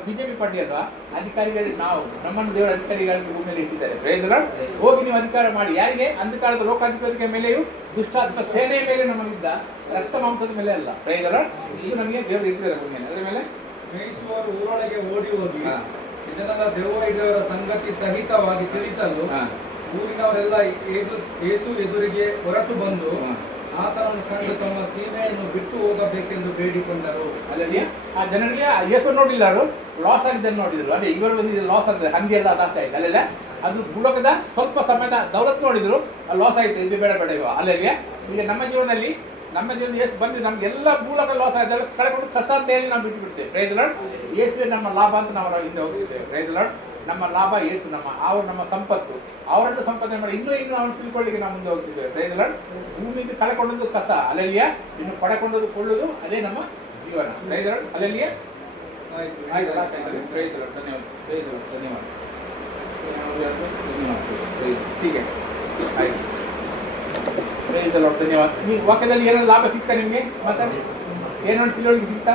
ಬಿಜೆಪಿ ಪಾರ್ಟಿ ಅಲ್ವಾ? ಅಧಿಕಾರಿಗಳಿಗೆ ನಾವು ನಮ್ಮನ್ನು ದೇವರ ಅಧಿಕಾರಿಗಳಿಗೆ ಭೂಮಿಯಲ್ಲಿ ಇಟ್ಟಿದ್ದಾರೆ. ಪ್ರೈದಲ ಹೋಗಿ ನೀವು ಅಧಿಕಾರ ಮಾಡಿ. ಯಾರಿಗೆ? ಅಂಧಕಾರದ ಲೋಕಾಧಿಪತಿಯ ಮೇಲೆಯೂ ದುಷ್ಟಾತ್ಮ ಸೇನೆಯ ಮೇಲೆ ನಮಗಿದ್ದ ರಕ್ತ ಮಾಂಸದ ಮೇಲೆ ಅಲ್ಲ. ಪ್ರೈದಲ ಇದು ನಮಗೆ ದೇವರು ಇಟ್ಟಿದ್ದಾರೆ ಭೂಮಿಯಲ್ಲಿ. ಅದರ ಮೇಲೆ ಮೇಯಿಸುವರು ಊರೊಳಗೆ ಓಡಿ ಹೋಗಿ ಇದನ್ನೆಲ್ಲ ದೆವ್ವ ಹಿಡಿದವರ ಸಂಗತಿ ಸಹಿತವಾಗಿ ತಿಳಿಸಲು ಊರಿನವರೆಲ್ಲ ಯೇಸು ಎದುರಿಗೆ ಹೊರಟು ಬಂದು ಆತನನ್ನು ಕಂಡು ತಮ್ಮ ಸೀಮೆಯನ್ನು ಬಿಟ್ಟು ಹೋಗಬೇಕೆಂದು ಬೇಡಿಕೊಂಡರು. ಅಲ್ಲಲ್ಲಿ ಆ ಜನರಿಗೆ ಯೇಸು ನೋಡಿಲ್ಲ, ಅವರು ಲಾಸ್ ಆಗಿದ್ದನ್ನು ನೋಡಿದ್ರು. ಅದೇ ಇವರು ಬಂದಿದ್ದು ಲಾಸ್ ಆಗ್ತದೆ, ಹಂದಿ ಎಲ್ಲ ಲಾಸ್ ಆಯ್ತು. ಅಲ್ಲೆಲ್ಲ ಅದು ಭೂಲೋಕದ ಸ್ವಲ್ಪ ಸಮಯದ ದೌಲತ್ ನೋಡಿದ್ರು, ಲಾಸ್ ಆಯ್ತು, ಇದು ಬೇಡ ಬೇಡ ಇವ. ಅಲ್ಲಲ್ಲಿ ಈಗ ನಮ್ಮ ಜೀವನದಲ್ಲಿ ಯೇಸು ಬಂದು ನಮ್ಗೆಲ್ಲ ಭೂಲೋಕ ಲಾಸ್ ಆಯ್ತು, ಎಲ್ಲ ಕಳ್ಕೊಂಡು ಕಸ ಅಂತ ಹೇಳಿ ನಾವು ಬಿಟ್ಟು ಬಿಡ್ತೇವೆ. ಪ್ರೈದಲ ಯೇಸುವೆ ನಮ್ಮ ಲಾಭ ಅಂತ ನಾವು ಹಿಂದೆ ಹೋಗ್ತಿದ್ದೇವೆ. ಪ್ರೈದಲ ನಮ್ಮ ಲಾಭ ಯೇಸು, ಅವರು ನಮ್ಮ ಸಂಪತ್ತು, ಅವರನ್ನು ಸಂಪಾದನೆ ಮಾಡಿ ಇನ್ನೂ ಅವನು ತಿಳ್ಕೊಳ್ಳಿಕ್ಕೆ ನಾವು ಮುಂದೆ ಹೋಗ್ತಿದ್ದೇವೆ. Price the lord. ಭೂಮಿಯಿಂದ ಕಳಕೊಂಡದ್ದು ಕಸ, ಅಲೆಲಿಯ, ಇನ್ನು ಪಡಕೊಂಡದ್ದು ಕೊಳ್ಳುವುದು, ಅದೇ ನಮ್ಮ ಜೀವನ. Praise the Lord. ಅಲೆಲಿಯ. ಆಯ್ತಲ್ಲ, ಪ್ರೈಸ್ ದಿ ಲಾರ್ಡ್. ಧನ್ಯವಾದ. Praise the Lord. ಧನ್ಯವಾದ. ಹೀಗೆ ಆಯ್ತು. Praise the Lord. ಧನ್ಯವಾದ. ನೀವು ವಾಕ್ಯದಲ್ಲಿ ಏನಾದ್ರು ಲಾಭ ಸಿಗ್ತಾ ನಿಮಗೆ? ಮಾತಾಡಿ. ಏನೋ ತಿಳುವಳಿಕೆ ಸಿಗ್ತಾ?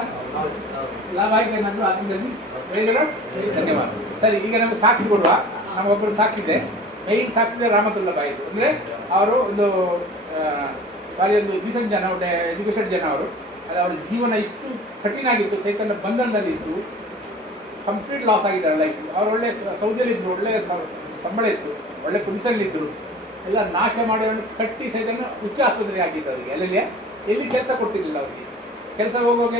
ಲಾಭ ಆಯ್ತು ಏನಾದ್ರು ಆತ್ಮದಲ್ಲಿ? Praise the Lord. ಧನ್ಯವಾದ. ಸರಿ, ಈಗ ನಮಗೆ ಸಾಕ್ಷಿ ಕೊಡುವ. ನಮಗೊಬ್ಬರು ಸಾಕ್ಷಿದೆ, ಮೇನ್ ಸಾಕ್ಷಿದೆ ರಾಮತುಲ್ಲಾ ಬಾಯಿ. ಅಂದರೆ ಅವರು ಒಂದು ಡೀಸೆಂಟ್ ಜನ, ಒಳ್ಳೆ ಎಜುಕೇಷನ್ ಜನ ಅವರು. ಅದು ಅವರ ಜೀವನ ಇಷ್ಟು ಕಠಿಣ ಆಗಿತ್ತು, ಸೈತನ್ನ ಬಂಧನದಲ್ಲಿ ಇತ್ತು, ಕಂಪ್ಲೀಟ್ ಲಾಸ್ ಆಗಿದ್ದಾರೆ ಲೈಫ್. ಅವ್ರು ಒಳ್ಳೆ ಸೌದಿಯಲ್ಲಿದ್ದರು, ಒಳ್ಳೆ ಸಂಬಳ ಇತ್ತು, ಒಳ್ಳೆ ಪೊಸಿಷನ್ಲಿದ್ದರು. ಎಲ್ಲ ನಾಶ ಮಾಡೋದನ್ನು ಕಟ್ಟಿ ಸೈತನ್ನ ಉಚ್ಚ ಆಸ್ಪತ್ರೆಗೆ ಹಾಕಿದ್ದು ಅವರಿಗೆ. ಎಲ್ಲೆಲ್ಲಿ ಎಲ್ಲಿ ಕೆಲಸ ಕೊಡ್ತಿರ್ಲಿಲ್ಲ ಅವರಿಗೆ. ಕೆಲಸ ಹೋಗುವಾಗ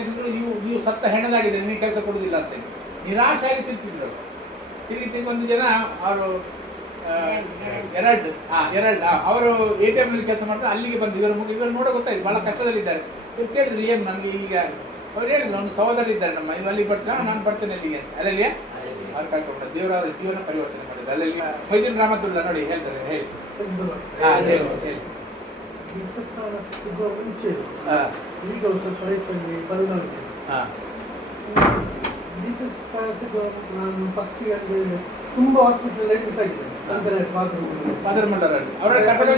ನೀವು ಸತ್ತ ಹೆಣದಾಗಿದೆ, ನಿಮಗೆ ಕೆಲಸ ಕೊಡೋದಿಲ್ಲ ಅಂತೇಳಿ ನಿರಾಶೆ ಆಗಿ ತಿಂತಿದ್ರು. ತಿರುಗಿ ಒಂದು ಜನ ಅವರು ಎರಡ್ ಅವರು ATM ನಲ್ಲಿ ಕೆಲಸ ಮಾಡ್ತಾರೆ. ಅಲ್ಲಿಗೆ ಬಂದು ಇವರು ನೋಡೋ ಗೊತ್ತಾಯ್ತು ಬಹಳ ಕಷ್ಟದಲ್ಲಿದ್ದಾರೆ. ಇವ್ರು ಕೇಳಿದ್ರು ಏನು ನನಗೆ ಈಗ, ಅವ್ರು ಹೇಳಿದ್ರು ಒಂದು ಸಹೋದರ ಇದ್ದಾರೆ ನಮ್ಮ, ಇದು ಅಲ್ಲಿ ಬರ್ತಾರೆ, ನಾನು ಬರ್ತೇನೆ ಅಲ್ಲಿಗೆ. ಅಲ್ಲಲ್ಲಿ ಅವ್ರು ಕರ್ಕೊಂಡು ದೇವರ ಜೀವನ ಪರಿವರ್ತನೆ ಮಾಡಿದ್ರು. ಅಲ್ಲಲ್ಲಿ ಮೊಯ್ದೀನ್ ರಾಮತುಲ್ಲಾ ನೋಡಿ ಹೇಳ್ತಾರೆ. ಹೇಳಿ. ಹೇಳಿ. ಮುಂಚೆ ಈಗ ಸ್ವಲ್ಪ ಲೈಫಲ್ಲಿ ಬದಲಾಗಿದೆ. ನಾನು ಫಸ್ಟ್ ತುಂಬಾ ಹಾಸ್ಪಿಟಲ್ ಅಡ್ಮಿಟ್ ಆಗಿದ್ದೇನೆ.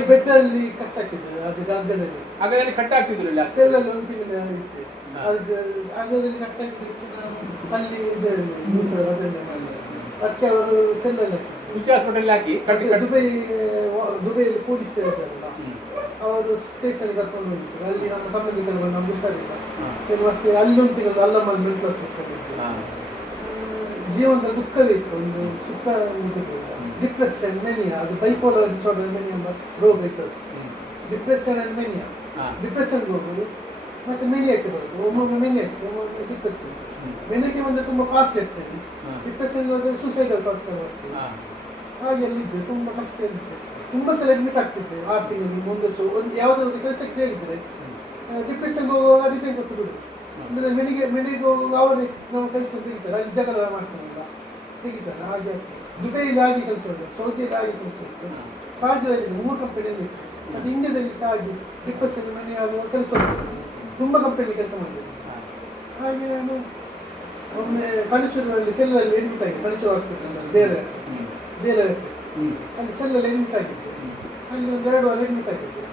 ಬೆಡ್ ಅಲ್ಲಿ ಕಟ್ ಹಾಕಿದ್ರು, ಅದು ಆಗದಲ್ಲಿ ಕಟ್ ಆಗ್ತಿದ್ರು, ಸೆಲ್ಲಲ್ಲಿ ಒಂದು ತಿಂಗಳು ಇತ್ತು. ಅದು ಆಗದಲ್ಲಿ ಕಟ್ ಹಾಕಿದ್ದಕ್ಕೆ ನಾನು ಅಲ್ಲಿ ಅದಕ್ಕೆ ಅವರು ಸೆಲ್ಲಲ್ಲಿ ಉಚ್ಚ ಹಾಸ್ಪಿಟಲ್ ಹಾಕಿ ದುಬೈಯಲ್ಲಿ ಪೊಲೀಸ್ ಇರ್ತಾರಲ್ಲ, ಅವರು ಸ್ಟೇಷನ್ ಕರ್ಕೊಂಡು ಹೋಗಿದ್ರು. ಅಲ್ಲಿ ನಮ್ಮ ಸಂಬಂಧಿಕರು ಬಂದು ನಮ್ಗೆ ಹುಷಾರಿಲ್ಲ, ಮತ್ತೆ ಅಲ್ಲೊಂದು ತಿಂಗಳು ಅಲ್ಲಮ್ಮ ಮೆಂಟಲ್ ಹಾಸ್ಪಿಟಲ್. ಜೀವನದ ದುಃಖವೇ ಇತ್ತು, ಒಂದು ಸುಖ, ಡಿಪ್ರೆಷನ್, ಮೆನಿಯಾ, ಅದು ಬೈಪೋಲರ್ ಡಿಸಾರ್ಡರ್ ಮೆನಿಯಾ ಎಂಬ ರೋಗ ಇತ್ತು. ಡಿಪ್ರೆಷನ್ ಅಂಡ್ ಮೆನಿಯಾ, ಡಿಪ್ರೆಷನ್ ಹೋಗೋದು ಮತ್ತೆ ಮೆನಿಯಾಕ್ಕೆ ಬರೋದು, ಒಮ್ಮೊಮ್ಮೆ ಮೆನಿಯಾಕ್ಕೆ, ಒಮ್ಮೊಮ್ಮೆ ಡಿಪ್ರೆಷನ್. ಮೆನಿಯಾಕ್ಕೆ ಬಂದರೆ ತುಂಬ ಫಾಸ್ಟ್ ಇರ್ತದೆ, ಡಿಪ್ರೆಷನ್ ಹೋದರೆ ಸೂಸೈಡಲ್ ಥಾಟ್ಸ್ ಬರ್ತದೆ. ಹಾಗೆ ಅಲ್ಲಿದ್ದೆ, ತುಂಬ ಕಷ್ಟ ಇರುತ್ತೆ. ತುಂಬ ಸಲ ಅಡ್ಮಿಟ್ ಆಗ್ತಿದ್ದೆ, 6 ತಿಂಗಳು, 1 ವರ್ಷ. ಒಂದು ಯಾವುದೋ ಒಂದು ಕೆಲಸಕ್ಕೆ ಸೇರಿದ್ರೆ ಡಿಪ್ರೆಷನ್ಗೆ ಹೋಗುವಾಗ ಡಿಸೈನ್ ಕೊಟ್ಟು ಬಿಡು. ಅಂದರೆ ಮೆಣಿಗೆ ಹೋಗುವಾಗ ಅವರೇ ನಮ್ಮ ಕೆಲಸ ತೆಗಿತಾರೆ, ಅಲ್ಲಿ ಜಗಳ ಮಾಡ್ತಾರಲ್ಲ ತೆಗಿತಾರೆ. ಹಾಗೆ ದುಬೈಯಲ್ಲಿ ಆಗಿ ಕೆಲಸ ಹೋಗಿದೆ, ಸೌದಿಯಲ್ಲಿ ಆಗಿ ಕೆಲಸ ಹೋಗಿದೆ, ಸಾರ್ಜದಲ್ಲಿ 3 ಕಂಪನಿಯಲ್ಲಿ ಇತ್ತು. ಮತ್ತು ಇಂಡಿಯಾದಲ್ಲಿ ಸಹ ಆಗಿ ಡಿಪ್ರೆಷನ್ ಮನೆ ಆಗುವ ಕೆಲಸ ಹೋಗ್ತದೆ, ತುಂಬ ಕಂಪನಿ ಕೆಲಸ ಮಾಡಿದೆ. ಹಾಗೆ ನಾನು ಒಮ್ಮೆ ಕನಚೂರಲ್ಲಿ ಸೆಲ್ಲಲ್ಲಿ ಅಡ್ಮಿಟ್ ಆಗಿದೆ, ಕನಚೂರು ಹಾಸ್ಪಿಟಲ್ ಬೇರೆ ಅಲ್ಲಿ ಸೆಲ್ಲಲ್ಲಿ ಅಡ್ಮಿಟ್ ಆಗಿದ್ದೆ. ಅಲ್ಲಿ ಒಂದು 2 ವಾರ ಅಡ್ಮಿಟ್ ಆಗಿದ್ದೆ.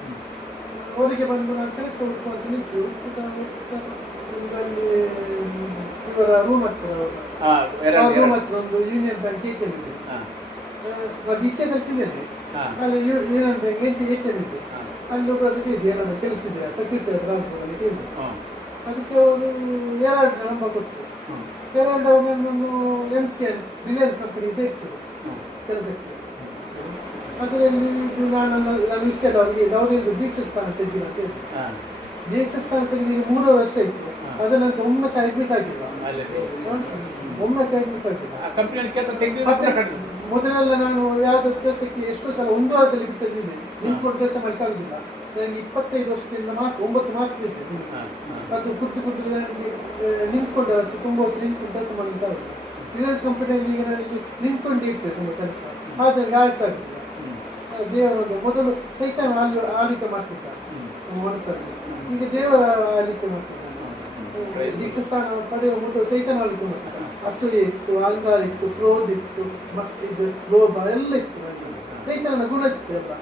ಅವರಿಗೆ ಬಂದು ನಾನು ಕೆಲಸ ಹುಡುಕುವಂತ ನಿಲ್ಲಿಸಿ ಅಲ್ಲಿ ಇವರ ರೂಮ್ ಹತ್ರ ಒಂದು ಯೂನಿಯನ್ ಬ್ಯಾಂಕ್ ATM ಇದೆ. BCA ಕಲ್ತಿದ್ದೇನೆ, ಅಲ್ಲಿ ಯೂನಿಯನ್ ಬ್ಯಾಂಕ್ ATM ಇದೆ. ಅಲ್ಲಿ ಒಬ್ಬರು ಅದಕ್ಕೆ ಇದೆ, ಏನಾದ್ರು ಕೆಲಸ ಇದೆಯಾ ಸೆಕ್ಯೂರಿಟಿ ಹತ್ರ ಅಂತ ಕೇಳಿದೆ. ಅದಕ್ಕೆ ಅವರು 2 ನಂಬರ್ ಕೊಟ್ಟರು. 2 ಅವರು ನನ್ನನ್ನು MCN ರಿಲಯನ್ಸ್ ಕಂಪನಿ ಸೇರಿಸಿದ್ರು ಕೆಲಸಕ್ಕೆ. ಅದರಲ್ಲಿ ಇದು ನಾನು ವಿಷಯ ಅವರಿಗೆ ಗೌರಿಯಲ್ಲಿ ದೀಕ್ಷಾಸ್ಥಾನ ತೆಗೆದಿಲ್ಲ ಅಂತ ಹೇಳಿದೆ. ದೀಕ್ಷಾಸ್ಥಾನ ತೆಗೆದು 3 ವರ್ಷ ಆಯಿತು. ಅದರ ನಂತರ ಒಮ್ಮೆ ಸಹ ಅಡ್ಮಿಟ್ ಆಗಿಲ್ಲ, ಒಮ್ಮೆ ಸಹ ಅಡ್ಮಿಟ್ ಆಗಿಲ್ಲ. ಮೊದಲೆಲ್ಲ ನಾನು ಯಾವುದೋ ಕೆಲಸಕ್ಕೆ ಎಷ್ಟೋ ಸಲ 1 ವಾರದಲ್ಲಿ ಬಿಟ್ಟಿದ್ದೀನಿ, ನಿಂತ್ಕೊಂಡು ಕೆಲಸ ಮಾಡಲಿಕ್ಕಾಗುದಿಲ್ಲ. ನನಗೆ 25 ವರ್ಷದಿಂದ 9 ಮಾತ್ರ ಇರ್ತದೆ. ಅದು ಕುಟ್ಟು ನನಗೆ ನಿಂತ್ಕೊಂಡು ತುಂಬ ಹೊತ್ತು ನಿಂತ್ಕೊಂಡು ಕೆಲಸ ಮಾಡಲಿಕ್ಕಾಗುತ್ತೆ. ರಿಲಯನ್ಸ್ ಕಂಪನಿಯಲ್ಲಿ ಈಗ ನನಗೆ ನಿಂತ್ಕೊಂಡು ಇರ್ತದೆ ತುಂಬ ಕೆಲಸ, ಆದರೆ ಆಯಾಸ ಆಗುದಿಲ್ಲ. ದೇವರೊಂದು ಮೊದಲು ಸೈತಾನ ಆಳ್ವಿಕೆ ಮಾಡ್ತಿದ್ದ ನಮ್ಮ ಮನಸ್ಸಲ್ಲಿ, ಈಗ ದೇವರ ಆಳ್ವಿಕೆ ಮಾಡ್ತಿದ್ದ. ದೀಕ್ಷಾಸ್ಥಾನ ಪಡೆಯುವ ಮೊದಲು ಸೈತಾನ ಆಳ್ವಿಕೆ ಮಾಡ್ತಿದ್ದ. ಅಸೂಯೆ ಇತ್ತು, ಅಹಂಕಾರ ಇತ್ತು, ಕ್ರೋಧ ಇತ್ತು, ಮತ್ಸಿದ್ದು, ಲೋಭ ಎಲ್ಲ ಇತ್ತು. ನನಗೆ ಸೈತಾನನ ಗುಣ ಇತ್ತು ಎಲ್ಲ.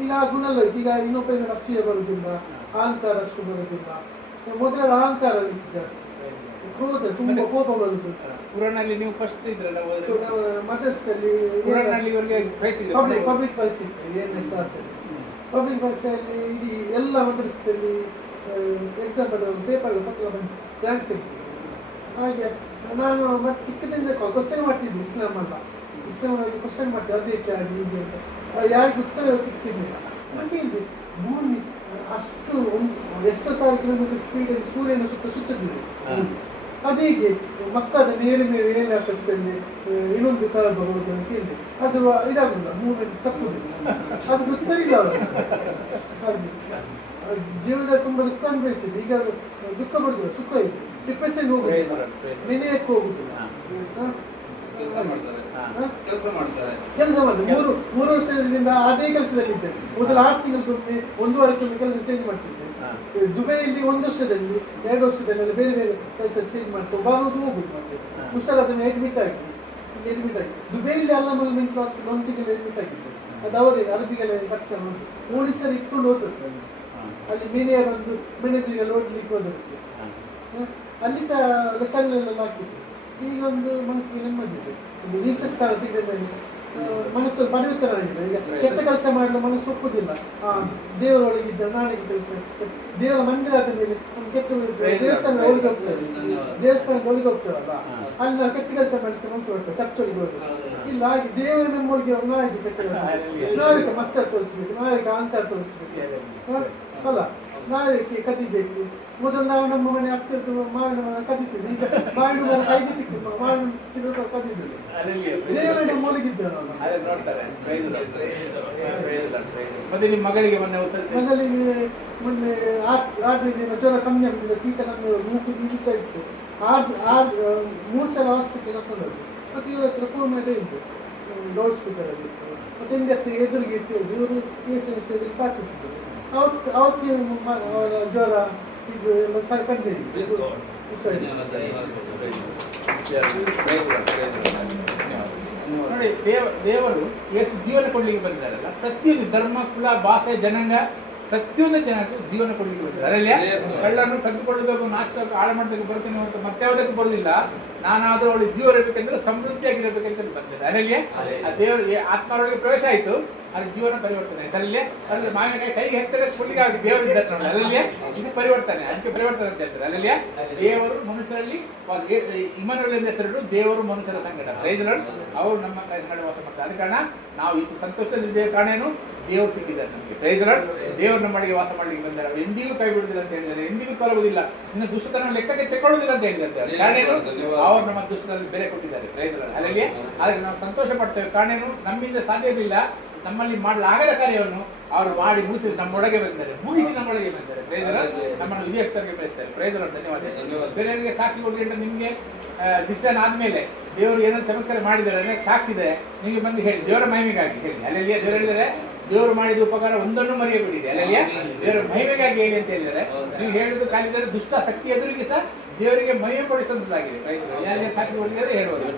ಈಗ ಆ ಗುಣ ಎಲ್ಲ ಇತ್ತು. ಈಗ ಇನ್ನೊಬ್ಬ ಅಸೂಯೆ ಬರುವುದಿಲ್ಲ, ಅಹಂಕಾರ ಅಷ್ಟು ಬರುವುದಿಲ್ಲ. ಮೊದಲೆಲ್ಲ ಅಹಂಕಾರ ಇತ್ತು ಜಾಸ್ತಿ, ಕ್ರೋಧ, ತುಂಬ ಕೋಪ ಬರುವುದು. ಪುರಾಣಲ್ಲಿ ನೀವು ಫಸ್ಟ್ ಇದ್ರಲ್ಲ ಮದರ್ಸ್ದಲ್ಲಿ ಪಬ್ಲಿಕ್ ಪರಿಸ್ಥಿತಿ ಏನೇ ಕ್ಲಾಸಲ್ಲಿ, ಪಬ್ಲಿಕ್ ಪರಿಸ್ಥಿತಿಯಲ್ಲಿ ಇಡೀ ಎಲ್ಲ ಮದರ್ಸದಲ್ಲಿ ಎಕ್ಸಾಂಪಲ್ ಪೇಪರ್ ಪಕ್ಕಲ ಬಂದು ರ್ಯಾಂಕ್ ತೆಗ್ತಿದ್ದೆ. ಹಾಗೆ ನಾನು ಮತ್ತೆ ಚಿಕ್ಕದಿಂದ ಕ್ವಶನ್ ಮಾಡ್ತಿದ್ದೆ, ಇಸ್ಲಾಮಲ್ಲಿ ಕ್ವಶನ್ ಮಾಡ್ತಿದ್ದೆ, ಅದಕ್ಕೆ ಆಗಿ ಹೀಗೆ ಅಂತ. ಯಾರಿಗೂ ಉತ್ತರ ಸಿಗ್ತಿರ್ಲಿಲ್ಲ. ಹಾಗೆ ಇದೆ ಭೂಮಿ ಅಷ್ಟು ಎಷ್ಟೋ ಸಾವಿರ ಕಿಲೋಮೀಟರ್ ಸ್ಪೀಡಲ್ಲಿ ಸೂರ್ಯನ ಸುತ್ತದಿದೆ. ಅದೀಗೆ ಮಕ್ಕದ ಮೇಲೆ ಏನು ಹಾಕಿಸ್ತೇನೆ, ಇನ್ನೊಂದು ಕಾಲ ಬರುವುದು ಅಂತ ಹೇಳಿದೆ. ಅದು ಇದಾಗುದಿಲ್ಲ, ಮೂವ್ಮೆಂಟ್ ತಪ್ಪುದಿಲ್ಲ, ಅದು ಗೊತ್ತಿಲ್ಲ ಅವರು. ಹಾಗೆ ಜೀವನದಲ್ಲಿ ತುಂಬ ದುಃಖ ಅನುಭವಿಸಿದೆ. ಈಗ ಅದು ದುಃಖ ಬರುದಿಲ್ಲ, ಸುಖ ಇದೆ. ಡಿಪ್ರೆಷನ್ ಹೋಗುದಿಲ್ಲ, ನೆನೆಯಕ್ಕೆ ಹೋಗುದಿಲ್ಲ. ಕೆಲಸ ಮಾಡ್ತಾರೆ. ಕೆಲಸ ಮಾಡಿದೆ. ಮೂರು ವರ್ಷದಿಂದ ಅದೇ ಕೆಲಸದಲ್ಲಿ ಇದ್ದೇನೆ. ಮೊದಲು 6 ತಿಂಗಳಿಗೊಮ್ಮೆ 1 ವಾರಕ್ಕೊಮ್ಮೆ ಕೆಲಸ ಚೇಂಜ್ ಮಾಡ್ತಿದ್ದೆ. ದುಬೈಯಲ್ಲಿ 1 ವರ್ಷದಲ್ಲಿ 2 ವರ್ಷದಲ್ಲಿ ಬೇರೆ ಬೇರೆ ಕೆಲಸ ಚೇಂಜ್ ಮಾಡ್ಕೊಂಡು ಬರೋದು ಹೋಗುದು. ಮತ್ತೆ ಹುಷಾರಾದನ್ನು ಅಡ್ಮಿಟ್ ಆಗಿ ದುಬೈಯಲ್ಲಿ ಅಲ್ಲಾಮಲ್ಮೆಂಟ್ ಹಾಸ್ಪಿಟಲ್ 1 ತಿಂಗಳು ಅಡ್ಮಿಟ್ ಆಗಿದ್ದೆ. ಅದು ಅವರಿಗೆ ಅರಬಿಗೆಲ್ಲ ಖರ್ಚು ಉಂಟು. ಪೊಲೀಸರು ಇಟ್ಕೊಂಡು ಹೋಗ್ತಾರೆ. ಅಲ್ಲಿ ಮೇನೆಯ ಬಂದು ಮ್ಯಾನೇಜರ್ಗೆಲ್ಲ ಓಡ್ಲಿಕ್ಕೆ ಹೋದಕ್ಕೆ ಅಲ್ಲಿ ಸಹ ಲೆಸನ್ನೆಲ್ಲ ಹಾಕಿತ್ತು. ಈಗ ಒಂದು ಮನಸ್ಸಿಗೆ ನೆಮ್ಮದಿದೆ. ಒಂದು ರೀಸೆಸ್ ಸ್ಥಾನ ತೆಗೆದ ಮನಸ್ಸು ಪರಿವರ್ತನೆ ಆಗಿದೆ. ಈಗ ಕೆಟ್ಟ ಕೆಲಸ ಮಾಡಲು ಮನಸ್ಸು ಒಪ್ಪುದಿಲ್ಲ. ದೇವರೊಳಗಿದ್ದ ನಾಡಿಗೆ ಕೆಲಸ, ದೇವರ ಮಂದಿರ ಆದ ಮೇಲೆ ಒಂದು ಕೆಟ್ಟ ದೇವಸ್ಥಾನ ಒಳಗೆ ಹೋಗ್ತಾರೆ, ದೇವಸ್ಥಾನದ ಒಳಗೆ ಹೋಗ್ತಾರಲ್ಲ, ಅಲ್ಲಿ ನಾವು ಕೆಟ್ಟ ಕೆಲಸ ಮಾಡಲಿಕ್ಕೆ ಮನಸ್ಸು ಬರ್ತದೆ. ಚರ್ಚೊಳಗೆ ಹೋದ್ರೆ ಇಲ್ಲ, ಹಾಗೆ ದೇವರು ನಮ್ಮೊಳಗೆ ನಾಯಿಗೆ ಕೆಟ್ಟ ಕೆಲಸ, ನಾವಿಕ ಮತ್ಸರ ತೋರಿಸ್ಬೇಕು, ನಾವಿಕ ಅಹಂಕಾರ ತೋರಿಸ್ಬೇಕು ಅಲ್ಲ, ನಾವೇಕೆ ಕದಿಬೇಕು. ಮೊದಲು ನಾವು ನಮ್ಮ ಮನೆ ಹತ್ತಿರದ್ದು ಮಾವಿನ ಮರ ಕದಿತೀವಿ. ಈಗ ಮಾವಿನ ಮರ ಕೈಗೆ ಸಿಕ್ಕಿದ್ದು ಮಾವಿನ ಸಿಕ್ಕಿದ್ದು ಕದಿದ್ದೀವಿ. ದೇವರ ನಮ್ಮ ಒಳಗಿದ್ದೇವೆ ನಾವು. ಮತ್ತೆ ನಿಮ್ಮ ಮಗಳಿಗೆ ಮಗಳಿಗೆ ಮೊನ್ನೆ 6 ದಿನ ಜ್ವರ ಕಮ್ಮಿ ಆಗ್ತಿದೆ, ಶೀತ ಕಮ್ಮಿ, ಮೂಗು ನಿಂತಾ ಇತ್ತು. 3 ಸಲ ಹಾಸ್ಪಿಟಲ್ ಕರ್ಕೊಂಡು ಹೋಗಿ. ಮತ್ತೆ ಇವ್ರ ಹತ್ರ ಫೋನ್ ಮಾಡೇ ಇದ್ದು ಲೌಡ್ ಸ್ಪೀಕರ್ ಅಲ್ಲಿ. ಮತ್ತೆ ನಿಮ್ಗೆ ಹತ್ರ ಎದುರಿಗೆ ಇಟ್ಟಿದ್ದು ಇವರು ಕೇಸಲ್ಲಿ ಪ್ರಾರ್ಥಿಸಿದ್ರು. ಅವತ್ತು ಜ್ವರ ಇದು ಎಲ್ಲ ಕಂಡಿದ್ದೀವಿ. ನೋಡಿ, ದೇವರು ಎಷ್ಟು ಜೀವನ ಕೊಡ್ಲಿಕ್ಕೆ ಬಂದಿದ್ದಾರಲ್ಲ, ಪ್ರತಿಯೊಂದು ಧರ್ಮ, ಕುಲ, ಭಾಷೆ, ಜನಾಂಗ, ಪ್ರತಿಯೊಂದು ಜನಕ್ಕೂ ಜೀವನ ಕೊಡ್ಲಿಕ್ಕೆ ಬಂದಿದ್ದಾರೆ. ಅದರಲ್ಲಿ ಕಳ್ಳನ್ನು ಕದ್ದುಕೊಳ್ಳಬೇಕು, ನಾಶಕ್ಕೆ ಹಾಳು ಮಾಡಬೇಕು ಬರ್ತೇನೆ ಹೊರತು ಮತ್ತೆ ಯಾವುದಕ್ಕೂ ಬರುವುದಿಲ್ಲ. ನಾನಾದ್ರೂ ಅವಳು ಜೀವ ಇರಬೇಕಂದ್ರೆ ಸಮೃದ್ಧಿಯಾಗಿರಬೇಕಂತ ಬಂದಿದೆ. ಅದರಲ್ಲಿ ಆ ದೇವರು ಆತ್ಮರೊಳಗೆ ಪ್ರವೇಶ ಆಯಿತು, ಅದು ಜೀವನ ಪರಿವರ್ತನೆ. ಅದರಲ್ಲಿ ಅಲ್ಲಿ ಮಾವಿನಕಾಯಿ ಕೈಗೆ ಎತ್ತರೆ ಸುಳ್ಳಿಗೆ ದೇವರು ಇದ್ದಾರೆ ನೋಡಿ. ಅದರಲ್ಲಿ ಇದು ಪರಿವರ್ತನೆ, ಅದಕ್ಕೆ ಪರಿವರ್ತನೆ ಅಂತ ಹೇಳ್ತಾರೆ. ಅದರಲ್ಲಿ ದೇವರು ಮನುಷ್ಯರಲ್ಲಿ ಇಮನುವೆಲ್ ಎಂದ ಹೆಸರು ದೇವರು ಮನುಷ್ಯರ ಸಂಗಡ ಅವರು ನಮ್ಮ ಸಂಗಡ ವಾಸ ಮಾಡ್ತಾರೆ. ಆದ ಕಾರಣ ನಾವು ಇದು ಸಂತೋಷದಲ್ಲಿದ್ದೇವೆ. ಕಾರಣ ಏನು? ದೇವರು ಸಿಕ್ಕಿದ್ದಾರೆ ನಮಗೆ. ದೇವರು ನಮ್ಮೊಳಗೆ ವಾಸ ಮಾಡಲಿಕ್ಕೆ ಬಂದರೆ ಅವರು ಎಂದಿಗೂ ಕೈ ಬಿಡುವುದಿಲ್ಲ ಅಂತ ಹೇಳಿದ್ದಾರೆ, ಎಂದಿಗೂ ತೊಲಗುವುದಿಲ್ಲ, ನಿನ್ನ ದುಷ್ಟತನ ಲೆಕ್ಕಕ್ಕೆ ತೆಗೊಳ್ಳುವುದಿಲ್ಲ ಅಂತ ಹೇಳಿದ್ದಾರೆ. ಕಾರಣ ಏನು? ಅವರು ನಮ್ಮ ದುಷ್ಟದಲ್ಲಿ ಬೆಲೆ ಕೊಟ್ಟಿದ್ದಾರೆ. ಅದರಲ್ಲಿ ಆದರೆ ನಾವು ಸಂತೋಷ ಪಡ್ತೇವೆ. ಕಾರಣ ಏನು? ನಮ್ಮಿಂದ ಸಾಧ್ಯವಿಲ್ಲ, ನಮ್ಮಲ್ಲಿ ಮಾಡಲಾಗದ ಕಾರ್ಯವನ್ನು ಅವರು ಮಾಡಿ ಮುಗಿಸಿ ನಮ್ಮೊಳಗೆ ಬಂದರೆ, ಮುಗಿಸಿ ನಮ್ಮೊಳಗೆ ಬಂದರೆ ನಮ್ಮನ್ನು ವಿಜಯಸ್ಥರಿಗೆ ಬೆಳೆಸ್ತಾರೆ. ಧನ್ಯವಾದ. ಬೇರೆಯವರಿಗೆ ಸಾಕ್ಷಿ ಕೊಡ್ಲಿ ಅಂತ ನಿಮಗೆ ಕ್ರಿಶ್ಚಿಯನ್ ಆದ್ಮೇಲೆ ದೇವರು ಏನೋ ಚಮತ್ಕಾರ ಮಾಡಿದ್ದಾರೆ ಅಂದ್ರೆ ಸಾಕ್ಷಿ ಇದೆ, ನಿಮಗೆ ಬಂದು ಹೇಳಿ, ದೇವರ ಮಹಿಮೆಗಾಗಿ ಹೇಳಿ. ಅಲ್ಲೆಲ್ಲಿಯ ದೇವರು ಹೇಳಿದರೆ ದೇವರು ಮಾಡಿದ ಉಪಕಾರ ಒಂದನ್ನು ಮರೆಯಬೇಡಿದೆ. ಅಲ್ಲೆಲ್ಲಿಯ ದೇವರ ಮಹಿಮೆಗಾಗಿ ಹೇಳಿ ಅಂತ ಹೇಳಿದರೆ, ನೀವು ಹೇಳುವುದು ಕಾಲಿದರೆ ದುಷ್ಟ ಶಕ್ತಿ ಎದುರಿಗೆ ಸಹ ದೇವರಿಗೆ ಮಹಿಮೆ ಪಡಿಸುವಂತಾಗಿದೆ. ಯಾರಿಗೆ ಸಾಕ್ಷಿ ಕೊಟ್ಟಿದ್ದಾರೆ ಹೇಳ್ಬೋದು.